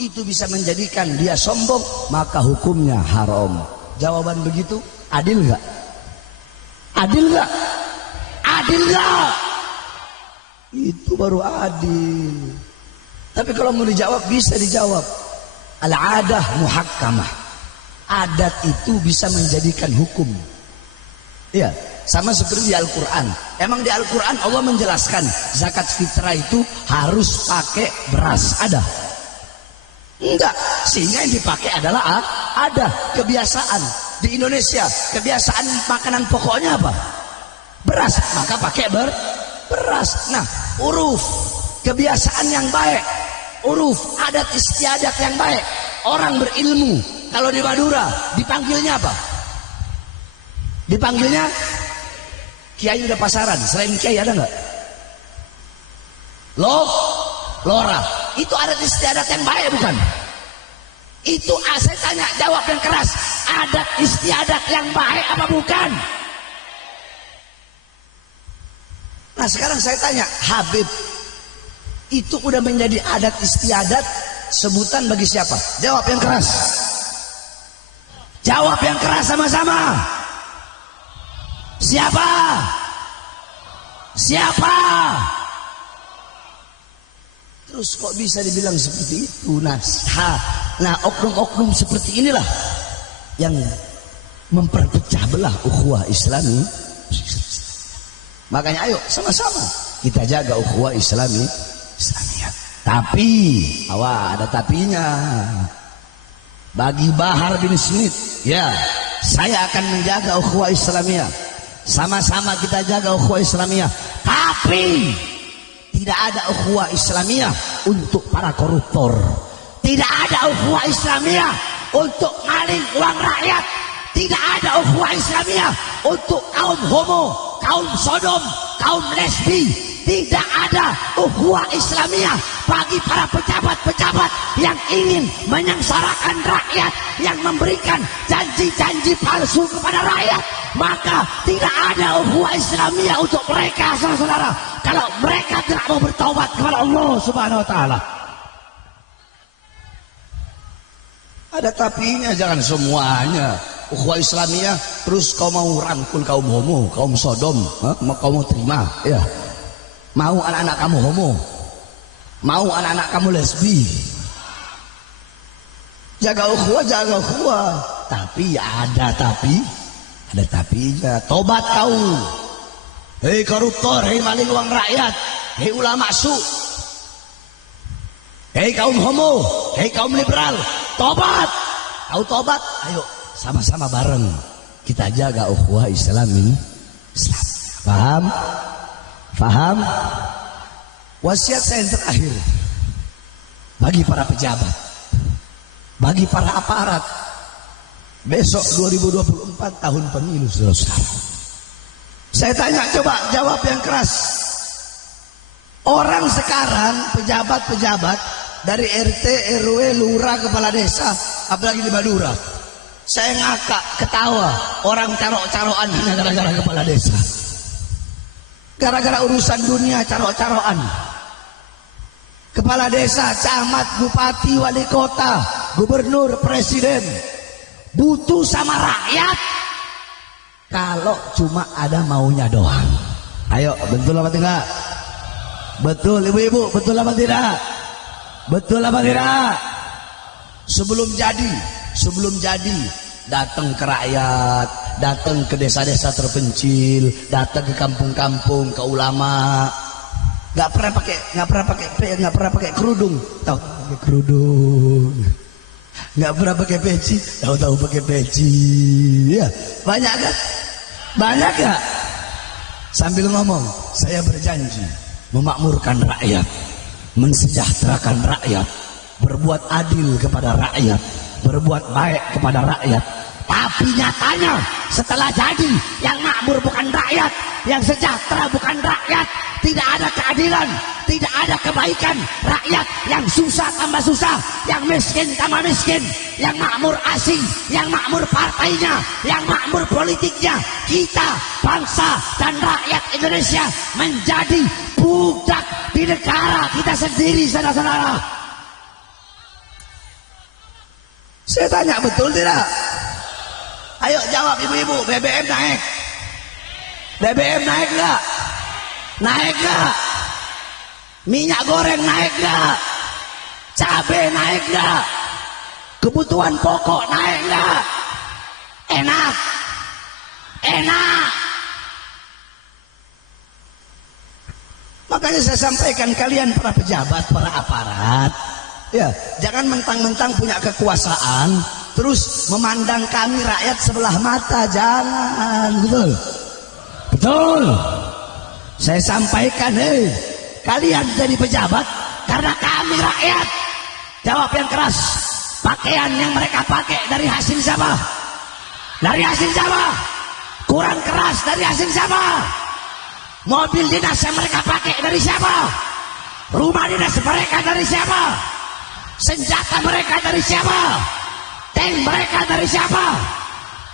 itu bisa menjadikan dia sombong, maka hukumnya haram. Jawaban begitu adil nggak? Adil nggak? Adil nggak? Itu baru adil. Tapi kalau mau dijawab bisa dijawab. Al-adah muhakkamah. Adat itu bisa menjadikan hukum. Iya, sama seperti di Al-Quran. Emang di Al-Quran Allah menjelaskan zakat fitrah itu harus pakai beras. Ada? Enggak. Sehingga yang dipakai adalah ada kebiasaan. Di Indonesia kebiasaan makanan pokoknya apa? Beras. Maka pakai beras. Nah, uruf, kebiasaan yang baik, uruf, adat istiadat yang baik. Orang berilmu kalau di Madura dipanggilnya apa? Dipanggilnya Kiai udah pasaran. Selain Kiai ada nggak? Lora. Itu adat istiadat yang baik bukan? Itu saya tanya, jawab yang keras. Adat istiadat yang baik apa bukan? Nah sekarang saya tanya, Habib itu udah menjadi adat istiadat sebutan bagi siapa? Jawab yang keras. Jawab yang keras sama-sama. Siapa? Siapa? Terus kok bisa dibilang seperti itu? Nah oknum-oknum seperti inilah yang memperpecah belah ukhuwah Islami. Makanya ayo sama-sama kita jaga ukhuwah Islamiyah. Tapi ada tapinya. Bagi Bahar bin Smith, ya, saya akan menjaga ukhuwah Islamiyah. Sama-sama kita jaga ukhuwah Islamiyah. Tapi tidak ada ukhuwah Islamiyah untuk para koruptor. Tidak ada ukhuwah Islamiyah untuk maling uang rakyat. Tidak ada ukhuwah Islamiyah untuk kaum homo, kaum sodom, kaum lesbi. Tidak ada ukhuwah Islamiyah bagi para pejabat-pejabat yang ingin menyengsarakan rakyat, yang memberikan janji-janji palsu kepada rakyat. Maka tidak ada ukhuwah Islamiyah untuk mereka, saudara-saudara, kalau mereka tidak mau bertaubat kepada Allah Subhanahu wa taala. Ada tapinya, jangan semuanya ukhuwah Islamiyah terus kau mau rangkul kaum homo, kaum sodom, kau mau terima, ya. Mau anak-anak kamu homo, mau anak-anak kamu lesbi. Jaga ukhuwah. Tapi ada tapinya. Tobat kau. Hei koruptor, hei maling uang rakyat, hei ulama su, hei kaum homo, hei kaum liberal, tobat. Kau tobat, ayo sama-sama bareng kita jaga ukhuwah Islam. Paham? Wasiat saya yang terakhir bagi para pejabat, bagi para aparat, besok 2024 tahun pemilu, saudara. Saya tanya, coba jawab yang keras. Orang sekarang pejabat-pejabat dari RT, RW, lurah, kepala desa, apalagi di Madura, saya ngakak, ketawa, orang carok-carokan hanya gara-gara kepala desa. Gara-gara urusan dunia carok-carokan. Kepala desa, camat, bupati, wali kota, gubernur, presiden butuh sama rakyat kalau cuma ada maunya doang. Ayo, betul apa tidak? Betul ibu-ibu, betul apa tidak? Betul apa tidak? Sebelum jadi datang ke rakyat, datang ke desa-desa terpencil, datang ke kampung-kampung, ke ulama. Nggak pernah pakai kerudung, tahu pakai kerudung. Nggak pernah pakai peci, tahu pakai peci. Ya, banyak kan? Banyak gak? Sambil ngomong, saya berjanji memakmurkan rakyat, mensejahterakan rakyat, berbuat adil kepada rakyat, berbuat baik kepada rakyat. Tapi nyatanya setelah jadi yang makmur bukan rakyat, yang sejahtera bukan rakyat, tidak ada keadilan, tidak ada kebaikan. Rakyat yang susah tambah susah, yang miskin tambah miskin, yang makmur asing, yang makmur partainya, yang makmur politiknya. Kita bangsa dan rakyat Indonesia menjadi budak di negara kita sendiri, saudara-saudara. Saya tanya, betul tidak? Ayo jawab ibu-ibu. BBM naik. BBM naik nggak? Naik nggak? Minyak goreng naik nggak? Cabai naik nggak? Kebutuhan pokok naik nggak? Enak, enak. Makanya saya sampaikan, kalian para pejabat, para aparat, ya jangan mentang-mentang punya kekuasaan terus memandang kami rakyat sebelah mata. Jangan, betul? Betul. Saya sampaikan, kalian jadi pejabat karena kami rakyat. Jawab yang keras. Pakaian yang mereka pakai dari hasil siapa? Dari hasil siapa? Kurang keras, dari hasil siapa? Mobil dinas yang mereka pakai dari siapa? Rumah dinas mereka dari siapa? Senjata mereka dari siapa? Tank mereka dari siapa?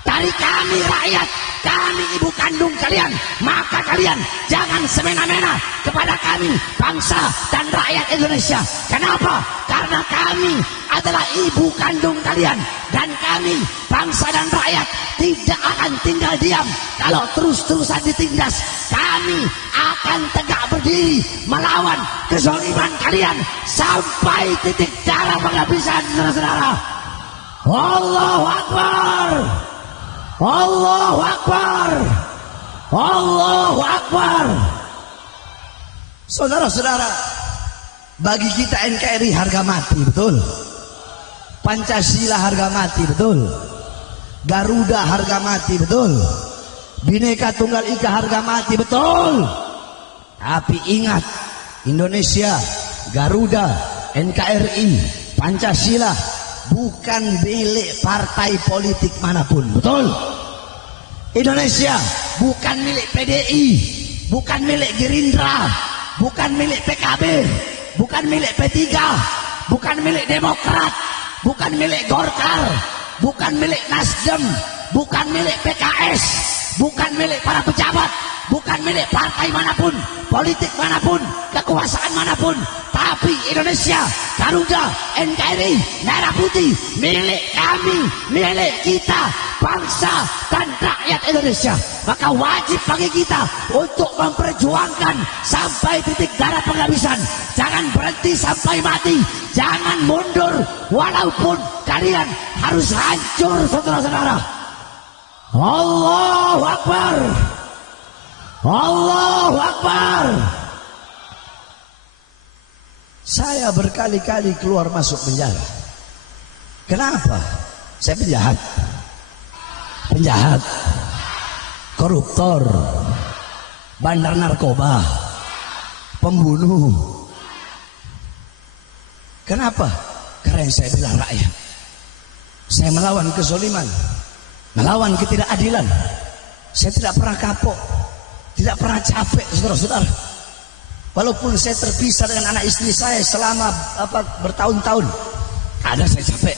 Dari kami rakyat. Kami ibu kandung kalian. Maka kalian jangan semena-mena kepada kami, bangsa dan rakyat Indonesia. Kenapa? Karena kami adalah ibu kandung kalian. Dan kami, bangsa dan rakyat, tidak akan tinggal diam kalau terus-terusan ditindas. Kami akan tegak berdiri melawan kezaliman kalian sampai titik darah penghabisan, saudara-saudara. Allahu Akbar. Allahu Akbar. Allahu Akbar. Saudara-saudara, bagi kita NKRI harga mati, betul? Pancasila harga mati, betul? Garuda harga mati, betul? Bhinneka Tunggal Ika harga mati, betul? Tapi ingat, Indonesia, Garuda, NKRI, Pancasila bukan milik partai politik manapun, betul? Indonesia bukan milik PDI, bukan milik Gerindra, bukan milik PKB, bukan milik P3, bukan milik Demokrat, bukan milik Golkar, bukan milik Nasdem, bukan milik PKS, bukan milik para pejabat, bukan milik partai manapun, politik manapun, kekuasaan manapun. Tapi Indonesia, Garuda, NKRI, Merah Putih, milik kami, milik kita, bangsa dan rakyat Indonesia. Maka wajib bagi kita untuk memperjuangkan sampai titik darah penghabisan. Jangan berhenti sampai mati, jangan mundur walaupun kalian harus hancur, saudara-saudara. Allahu Akbar. Allahu Akbar. Saya berkali-kali keluar masuk penjara. Kenapa? Saya penjahat. Penjahat, koruptor, bandar narkoba, pembunuh. Kenapa? Karena yang saya bilang rakyat. Saya melawan kezaliman, melawan ketidakadilan. Saya tidak pernah kapok, tidak pernah capek, saudara-saudara. Walaupun saya terpisah dengan anak istri saya selama bertahun-tahun, ada saya capek,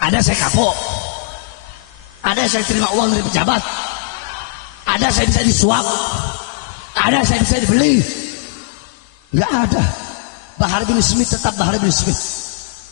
ada saya kapok, ada saya terima uang dari pejabat, ada saya bisa disuap, ada saya bisa dibeli. Nggak ada. Bahar bin Smith tetap Bahar bin Smith.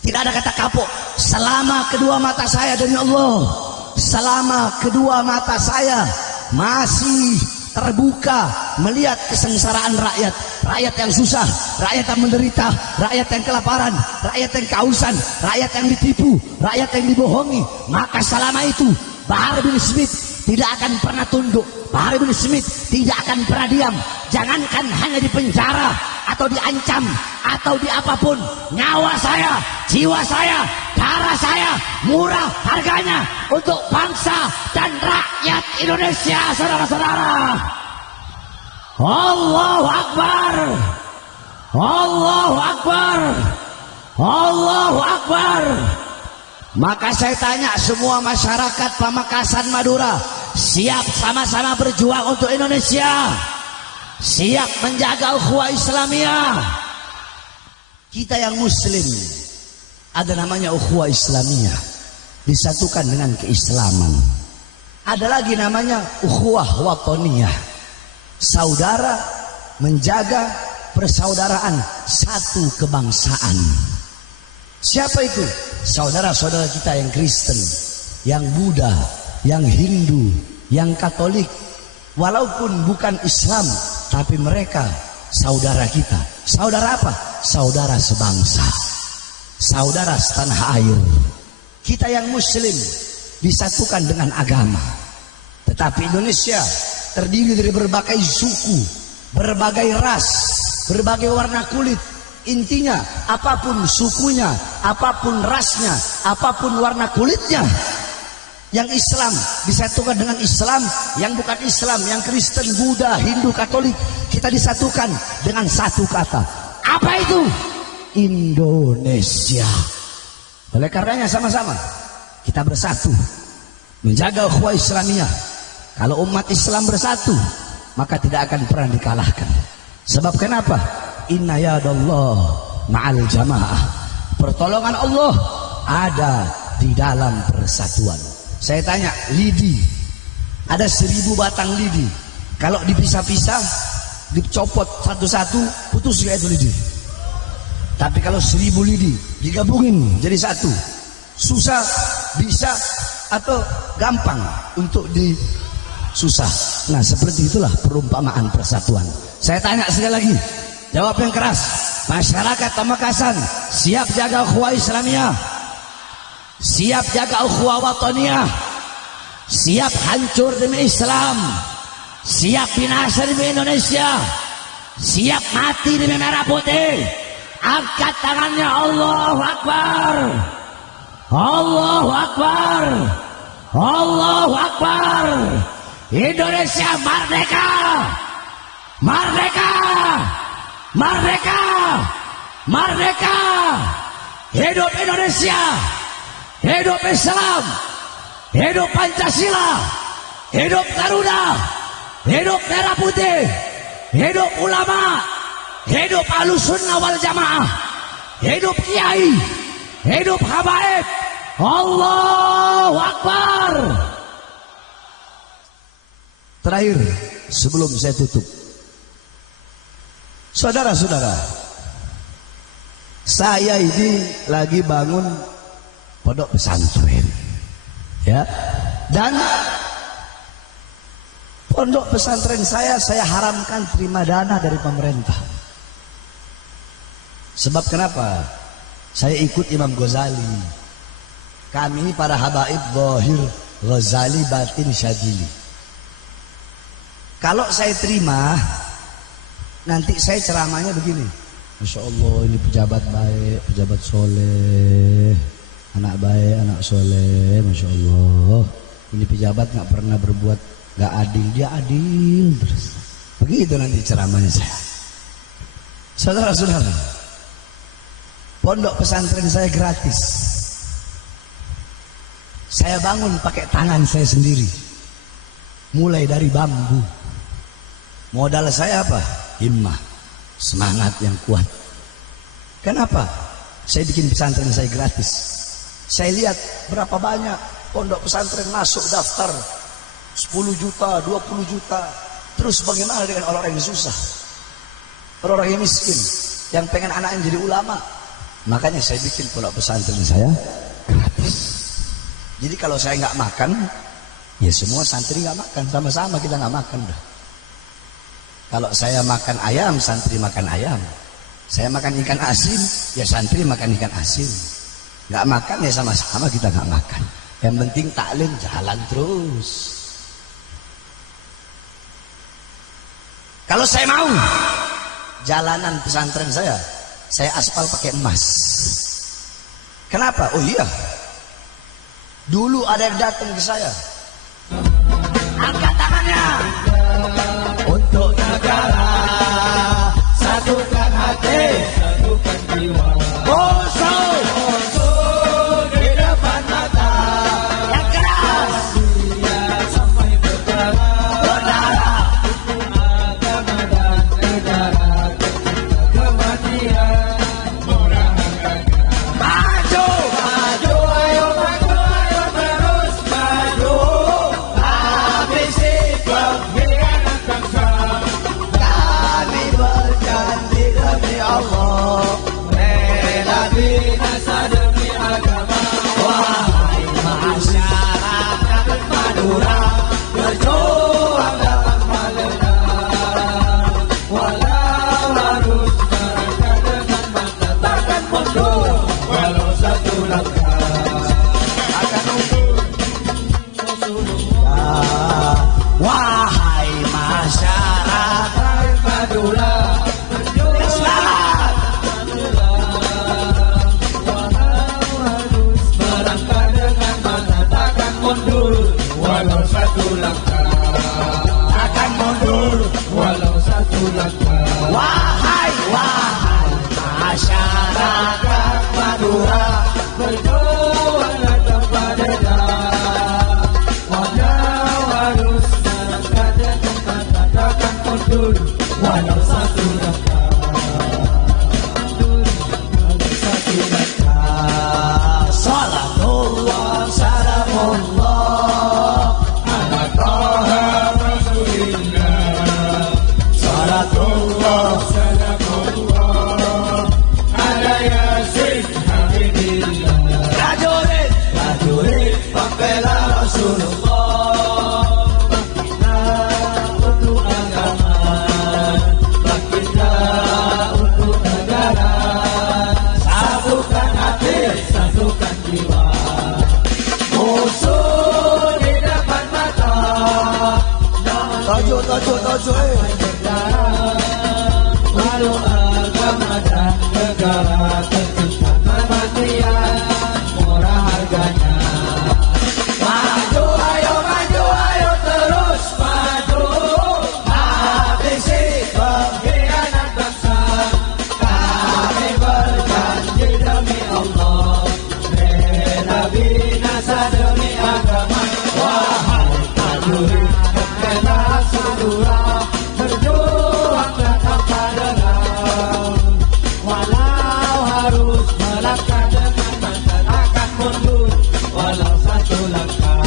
Tidak ada kata kapok. Selama kedua mata saya demi Allah, selama kedua mata saya masih terbuka melihat kesengsaraan rakyat, rakyat yang susah, rakyat yang menderita, rakyat yang kelaparan, rakyat yang kehausan, rakyat yang ditipu, rakyat yang dibohongi, maka selama itu Bahar bin Smith tidak akan pernah tunduk. Bahar bin Smith tidak akan pernah diam. Jangankan hanya di penjara atau diancam atau di apapun, nyawa saya, jiwa saya, darah saya murah harganya untuk bangsa dan rakyat Indonesia, saudara-saudara. Allahu Akbar. Allahu Akbar. Allahu Akbar. Maka saya tanya semua masyarakat Pamekasan Madura, siap sama-sama berjuang untuk Indonesia? siap menjaga ukhuwah Islamiyah. Kita yang muslim ada namanya ukhuwah Islamiyah, disatukan dengan keislaman. Ada lagi namanya ukhuwah watoniyah, saudara menjaga persaudaraan satu kebangsaan. Siapa itu? Saudara-saudara kita yang Kristen, yang Buddha, yang Hindu, yang Katolik. Walaupun bukan Islam, tapi mereka saudara kita. Saudara apa? Saudara sebangsa, saudara setanah air. Kita yang muslim disatukan dengan agama. Tetapi Indonesia terdiri dari berbagai suku, berbagai ras, berbagai warna kulit. Intinya apapun sukunya, apapun rasnya, apapun warna kulitnya, yang Islam disatukan dengan Islam, yang bukan Islam, yang Kristen, Buddha, Hindu, Katolik, kita disatukan dengan satu kata. Apa itu? Indonesia. Oleh karenanya sama-sama kita bersatu menjaga ukhuwah Islamiyah. Kalau umat Islam bersatu, maka tidak akan pernah dikalahkan. Sebab kenapa? Inna yadallah ma'al jamaah. Pertolongan Allah ada di dalam persatuan. Saya tanya, lidi, ada 1000 batang lidi. Kalau dipisah-pisah, dicopot satu-satu, putus gak itu lidi? Tapi kalau 1000 lidi digabungin jadi satu, susah, bisa, atau gampang untuk susah. Nah, seperti itulah perumpamaan persatuan. Saya tanya sekali lagi, jawab yang keras. Masyarakat Pamekasan siap jaga ukhuwah Islamiyah, siap jaga ukhuwah watoniyah, siap hancur demi Islam, siap binasa demi Indonesia, siap mati demi merah putih. Angkat tangannya. Allahu Akbar, Allahu Akbar, Allahu Akbar. Indonesia merdeka, merdeka, merdeka, merdeka. Hidup Indonesia, hidup Islam, hidup Pancasila, hidup Garuda, hidup merah putih, hidup ulama, hidup Ahlussunnah wal Jamaah, hidup kiai, hidup habaib. Allahu Akbar. Terakhir sebelum saya tutup, saudara-saudara, saya ini lagi bangun pondok pesantren, ya, dan pondok pesantren saya haramkan terima dana dari pemerintah. Sebab kenapa? Saya ikut Imam Ghazali. Kami para habaib Zahir, Ghazali, Batin, Syadili. Kalau saya terima, nanti saya ceramahnya begini. Masya Allah, ini pejabat baik, pejabat soleh, anak baik, anak soleh, Masya Allah. Ini pejabat nggak pernah berbuat nggak adil, dia adil terus. Begitu nanti ceramahnya saya. Saudara-saudara, pondok pesantren saya gratis. Saya bangun pakai tangan saya sendiri, mulai dari bambu. Modal saya apa? Himmah, semangat yang kuat. Kenapa? Saya bikin pesantren saya gratis. Saya lihat berapa banyak pondok pesantren masuk daftar 10 juta, 20 juta. Terus bagaimana dengan orang-orang yang susah, orang-orang yang miskin, yang pengen anaknya jadi ulama? Makanya saya bikin pondok pesantren saya gratis. Jadi kalau saya nggak makan, ya semua santri nggak makan, sama-sama kita nggak makan dah. Kalau saya makan ayam, santri makan ayam. Saya makan ikan asin, ya santri makan ikan asin. Nggak makan ya sama-sama kita nggak makan. Yang penting taklim jalan terus. Kalau saya mau, jalanan pesantren saya aspal pakai emas. Kenapa? Oh iya, dulu ada yang datang ke saya, angkat tangannya. Untuk negara, satukan hati, satukan jiwa. Musuh di depan mata, yang keras, sampai berdarah, Wahai masyarakat Madura, berjuanglah tanpa jeda. Wajah harus merangkak dengan katakan mundur, walau satu langkah. Walau satu langkah. salatullah salamullah ala taha rasulillah, salatullah Salamullah ala yasin habibillah. prajurit prajurit pembela Rasulullah, Untuk agama, bangkitlah untuk negara. Satukan hati, satukan jiwa. Musuh di depan mata, tajuk walau agama dan negara tercinta kematian murah harganya. Maju ayo terus maju, habisi pengkhianat bangsa. Kami berjanji demi Allah, rela binasa demi agama. Wahai prajurit pembela Madura, berjuanglah tanpa lelah. Walau harus melangkah dengan mata, takkan mundur walau satu langkah.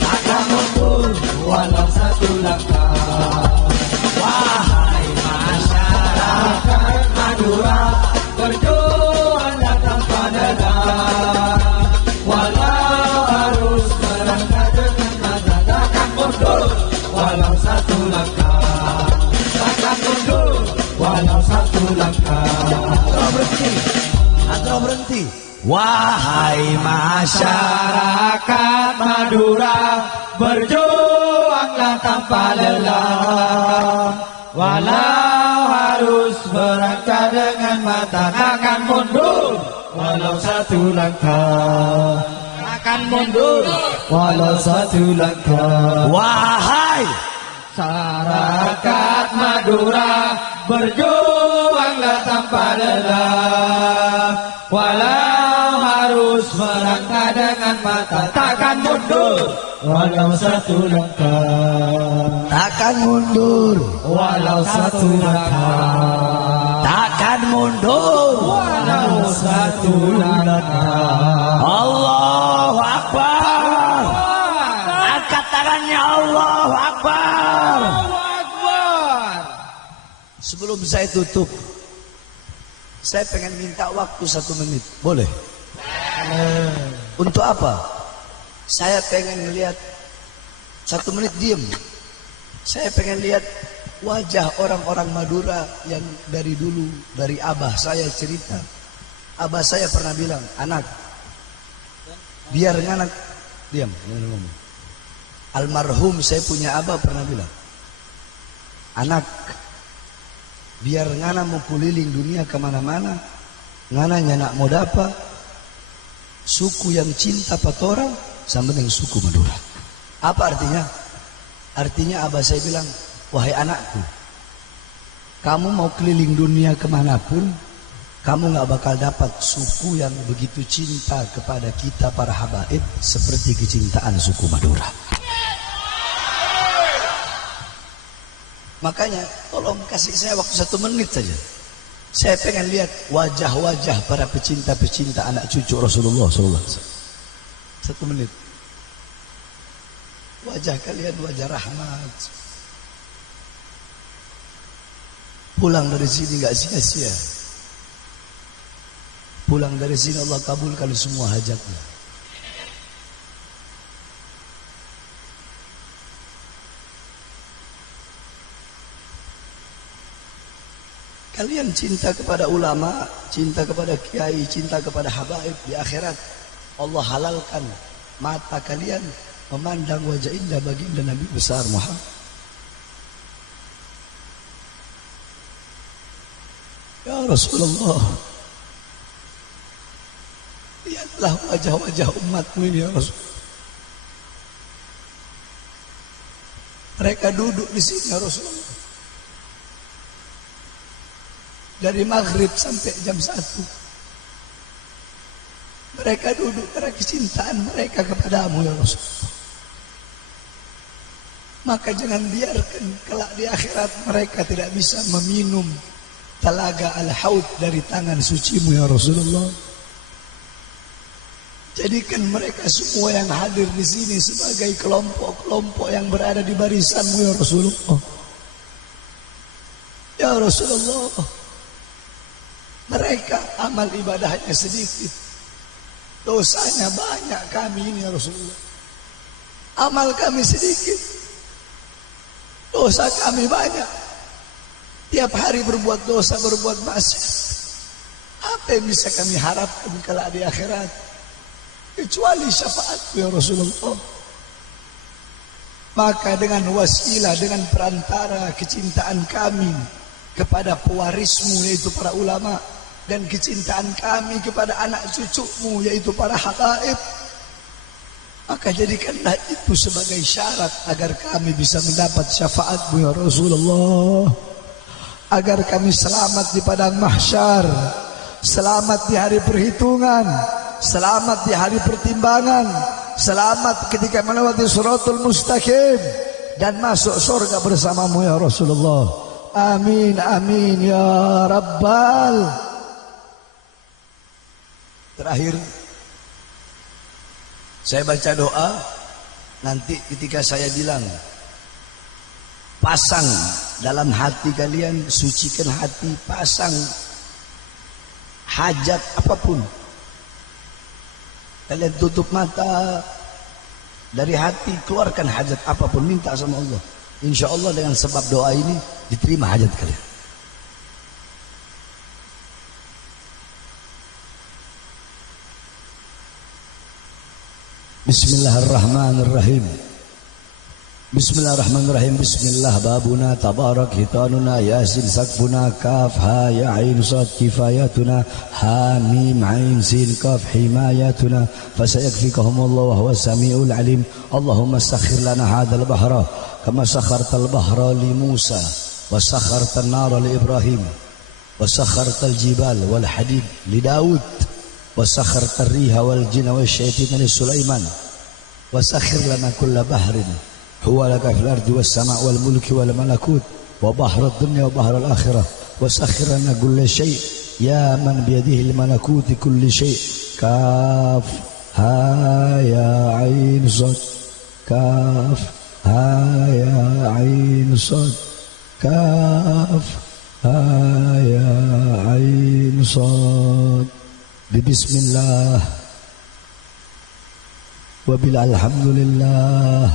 Takkan mundur walau satu langkah. Wahai masyarakat Madura, berjuanglah tanpa lelah. Walau harus melangkah dengan mata, takkan mundur walau satu langkah. Takkan mundur walau satu langkah. atau berhenti. Wahai Masyarakat Madura, berjuanglah tanpa lelah. Walau harus merangkak dengan mata, takkan mundur walau satu langkah. Takkan mundur walau satu langkah. wahai Masyarakat Madura, berjuanglah tanpa lelah. Walau harus melangkah dengan mata, takkan mundur walau satu langkah. takkan mundur, Walau satu langkah. takkan mundur. Walau satu langkah. Allahu Akbar. Angkat tangannya, Allahu Akbar. Allahu Akbar. Sebelum saya tutup, saya pengen minta waktu 1 menit, boleh? Untuk apa? Saya pengen melihat 1 menit diem. Saya pengen lihat wajah orang-orang Madura yang dari dulu, dari abah saya cerita. Abah saya pernah bilang, anak, biar nganak diam, jangan ngomong. Almarhum saya punya abah pernah bilang, anak, biar ngana mau keliling dunia kemana-mana, ngana nyanak mau dapat suku yang cinta patorang sama dengan suku Madura. Apa artinya? Artinya abah saya bilang, wahai anakku, kamu mau keliling dunia kemanapun, kamu gak bakal dapat suku yang begitu cinta kepada kita para habaib seperti kecintaan suku Madura. Makanya tolong kasih saya waktu 1 menit saja. Saya pengen lihat wajah-wajah para pecinta-pecinta anak cucu Rasulullah SAW. 1 menit. Wajah kalian wajah rahmat. Pulang dari sini gak sia-sia. Pulang dari sini Allah kabulkan semua hajatnya. Kalian cinta kepada ulama, cinta kepada kiai, cinta kepada habaib, di akhirat Allah halalkan mata kalian memandang wajah indah baginda Nabi besar Muhammad. Ya Rasulullah, lihatlah wajah-wajah umatmu ini ya Rasul. Mereka duduk di sini ya Rasulullah. dari maghrib sampai jam 1. Mereka duduk karena kecintaan mereka kepadamu ya Rasulullah. Maka jangan biarkan kelak di akhirat mereka tidak bisa meminum talaga al-haud dari tangan sucimu ya Rasulullah. Jadikan mereka semua yang hadir di sini sebagai kelompok-kelompok yang berada di barisanmu ya Rasulullah. Ya Rasulullah, mereka amal ibadahnya sedikit, dosanya banyak kami ini ya Rasulullah. Amal kami sedikit, dosa kami banyak. Tiap hari berbuat dosa, berbuat maksiat. Apa yang bisa kami harapkan kelak di akhirat kecuali syafaatku ya Rasulullah? Maka dengan wasilah, dengan perantara kecintaan kami kepada pewarismu yaitu para ulama, dan kecintaan kami kepada anak cucumu yaitu para habaib, maka jadikanlah itu sebagai syarat agar kami bisa mendapat syafaatmu ya Rasulullah, agar kami selamat di padang mahsyar, selamat di hari perhitungan, selamat di hari pertimbangan, selamat ketika melewati siratul mustaqim, dan masuk surga bersamamu ya Rasulullah. Amin amin ya Rabbal. Terakhir saya baca doa. Nanti ketika saya bilang pasang dalam hati kalian, sucikan hati, pasang hajat apapun, kalian tutup mata, dari hati keluarkan hajat apapun, minta sama Allah. Insya Allah dengan sebab doa ini diterima hajat kalian. Bismillahirrahmanirrahim. Bismillahirrahmanirrahim. Bismillah babuna tabarak hitanuna yasin sakfuna kaf ha ya ain sad kifayatuna ha mim ain sin kaf himayatuna fasayakfikahumullah wa huwa samiul alim. Allahumma sakhir lana hadzal bahra kama sakhartal bahra li Musa wa sakhartan nara li Ibrahim wa sakhartal jibal wal hadid li Daud wa sakhartar riha wal jinna wasyayatin li Sulaiman wa sakhir lana kulla bahrin huwa laka fil ardi was sama' wal mulki wal malakut wa bahrad dunya wa bahrul akhirah wa sakhir lana kulla syai' ya man bi yadihi al malakut kulli syai' kaf ha ya ain sad kaf ha ya ain sad kaf ha ya ain sad. Bismillah wa bil alhamdulillah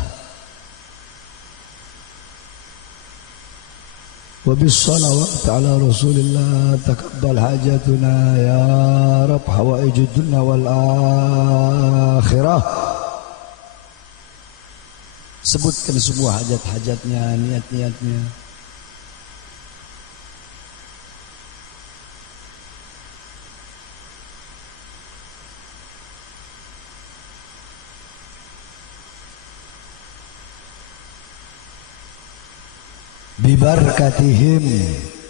wa bis salawat ala rasulillah. Taqabbal hajatuna ya rab hawaijud dunya wal akhirah. Sebutkan semua hajat-hajatnya, niat-niatnya. Bibarakatihim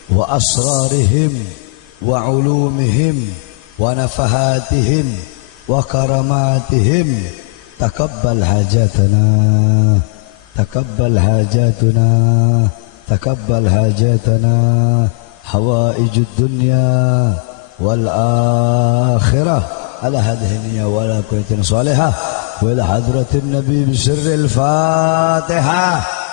wa asrarihim wa ulumihim wa nafahatihim wa karamatihim. Taqabbal hajatana, taqabbal hajatuna, taqabbal hajatana, hawaijud dunya wal akhirah. Ala hadhihi niyya wa ala kulli salihah wa ila hadratin nabi bi sirril Fatihah.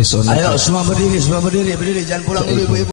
Ayo semua berdiri, berdiri, jangan pulang dulu ibu-ibu.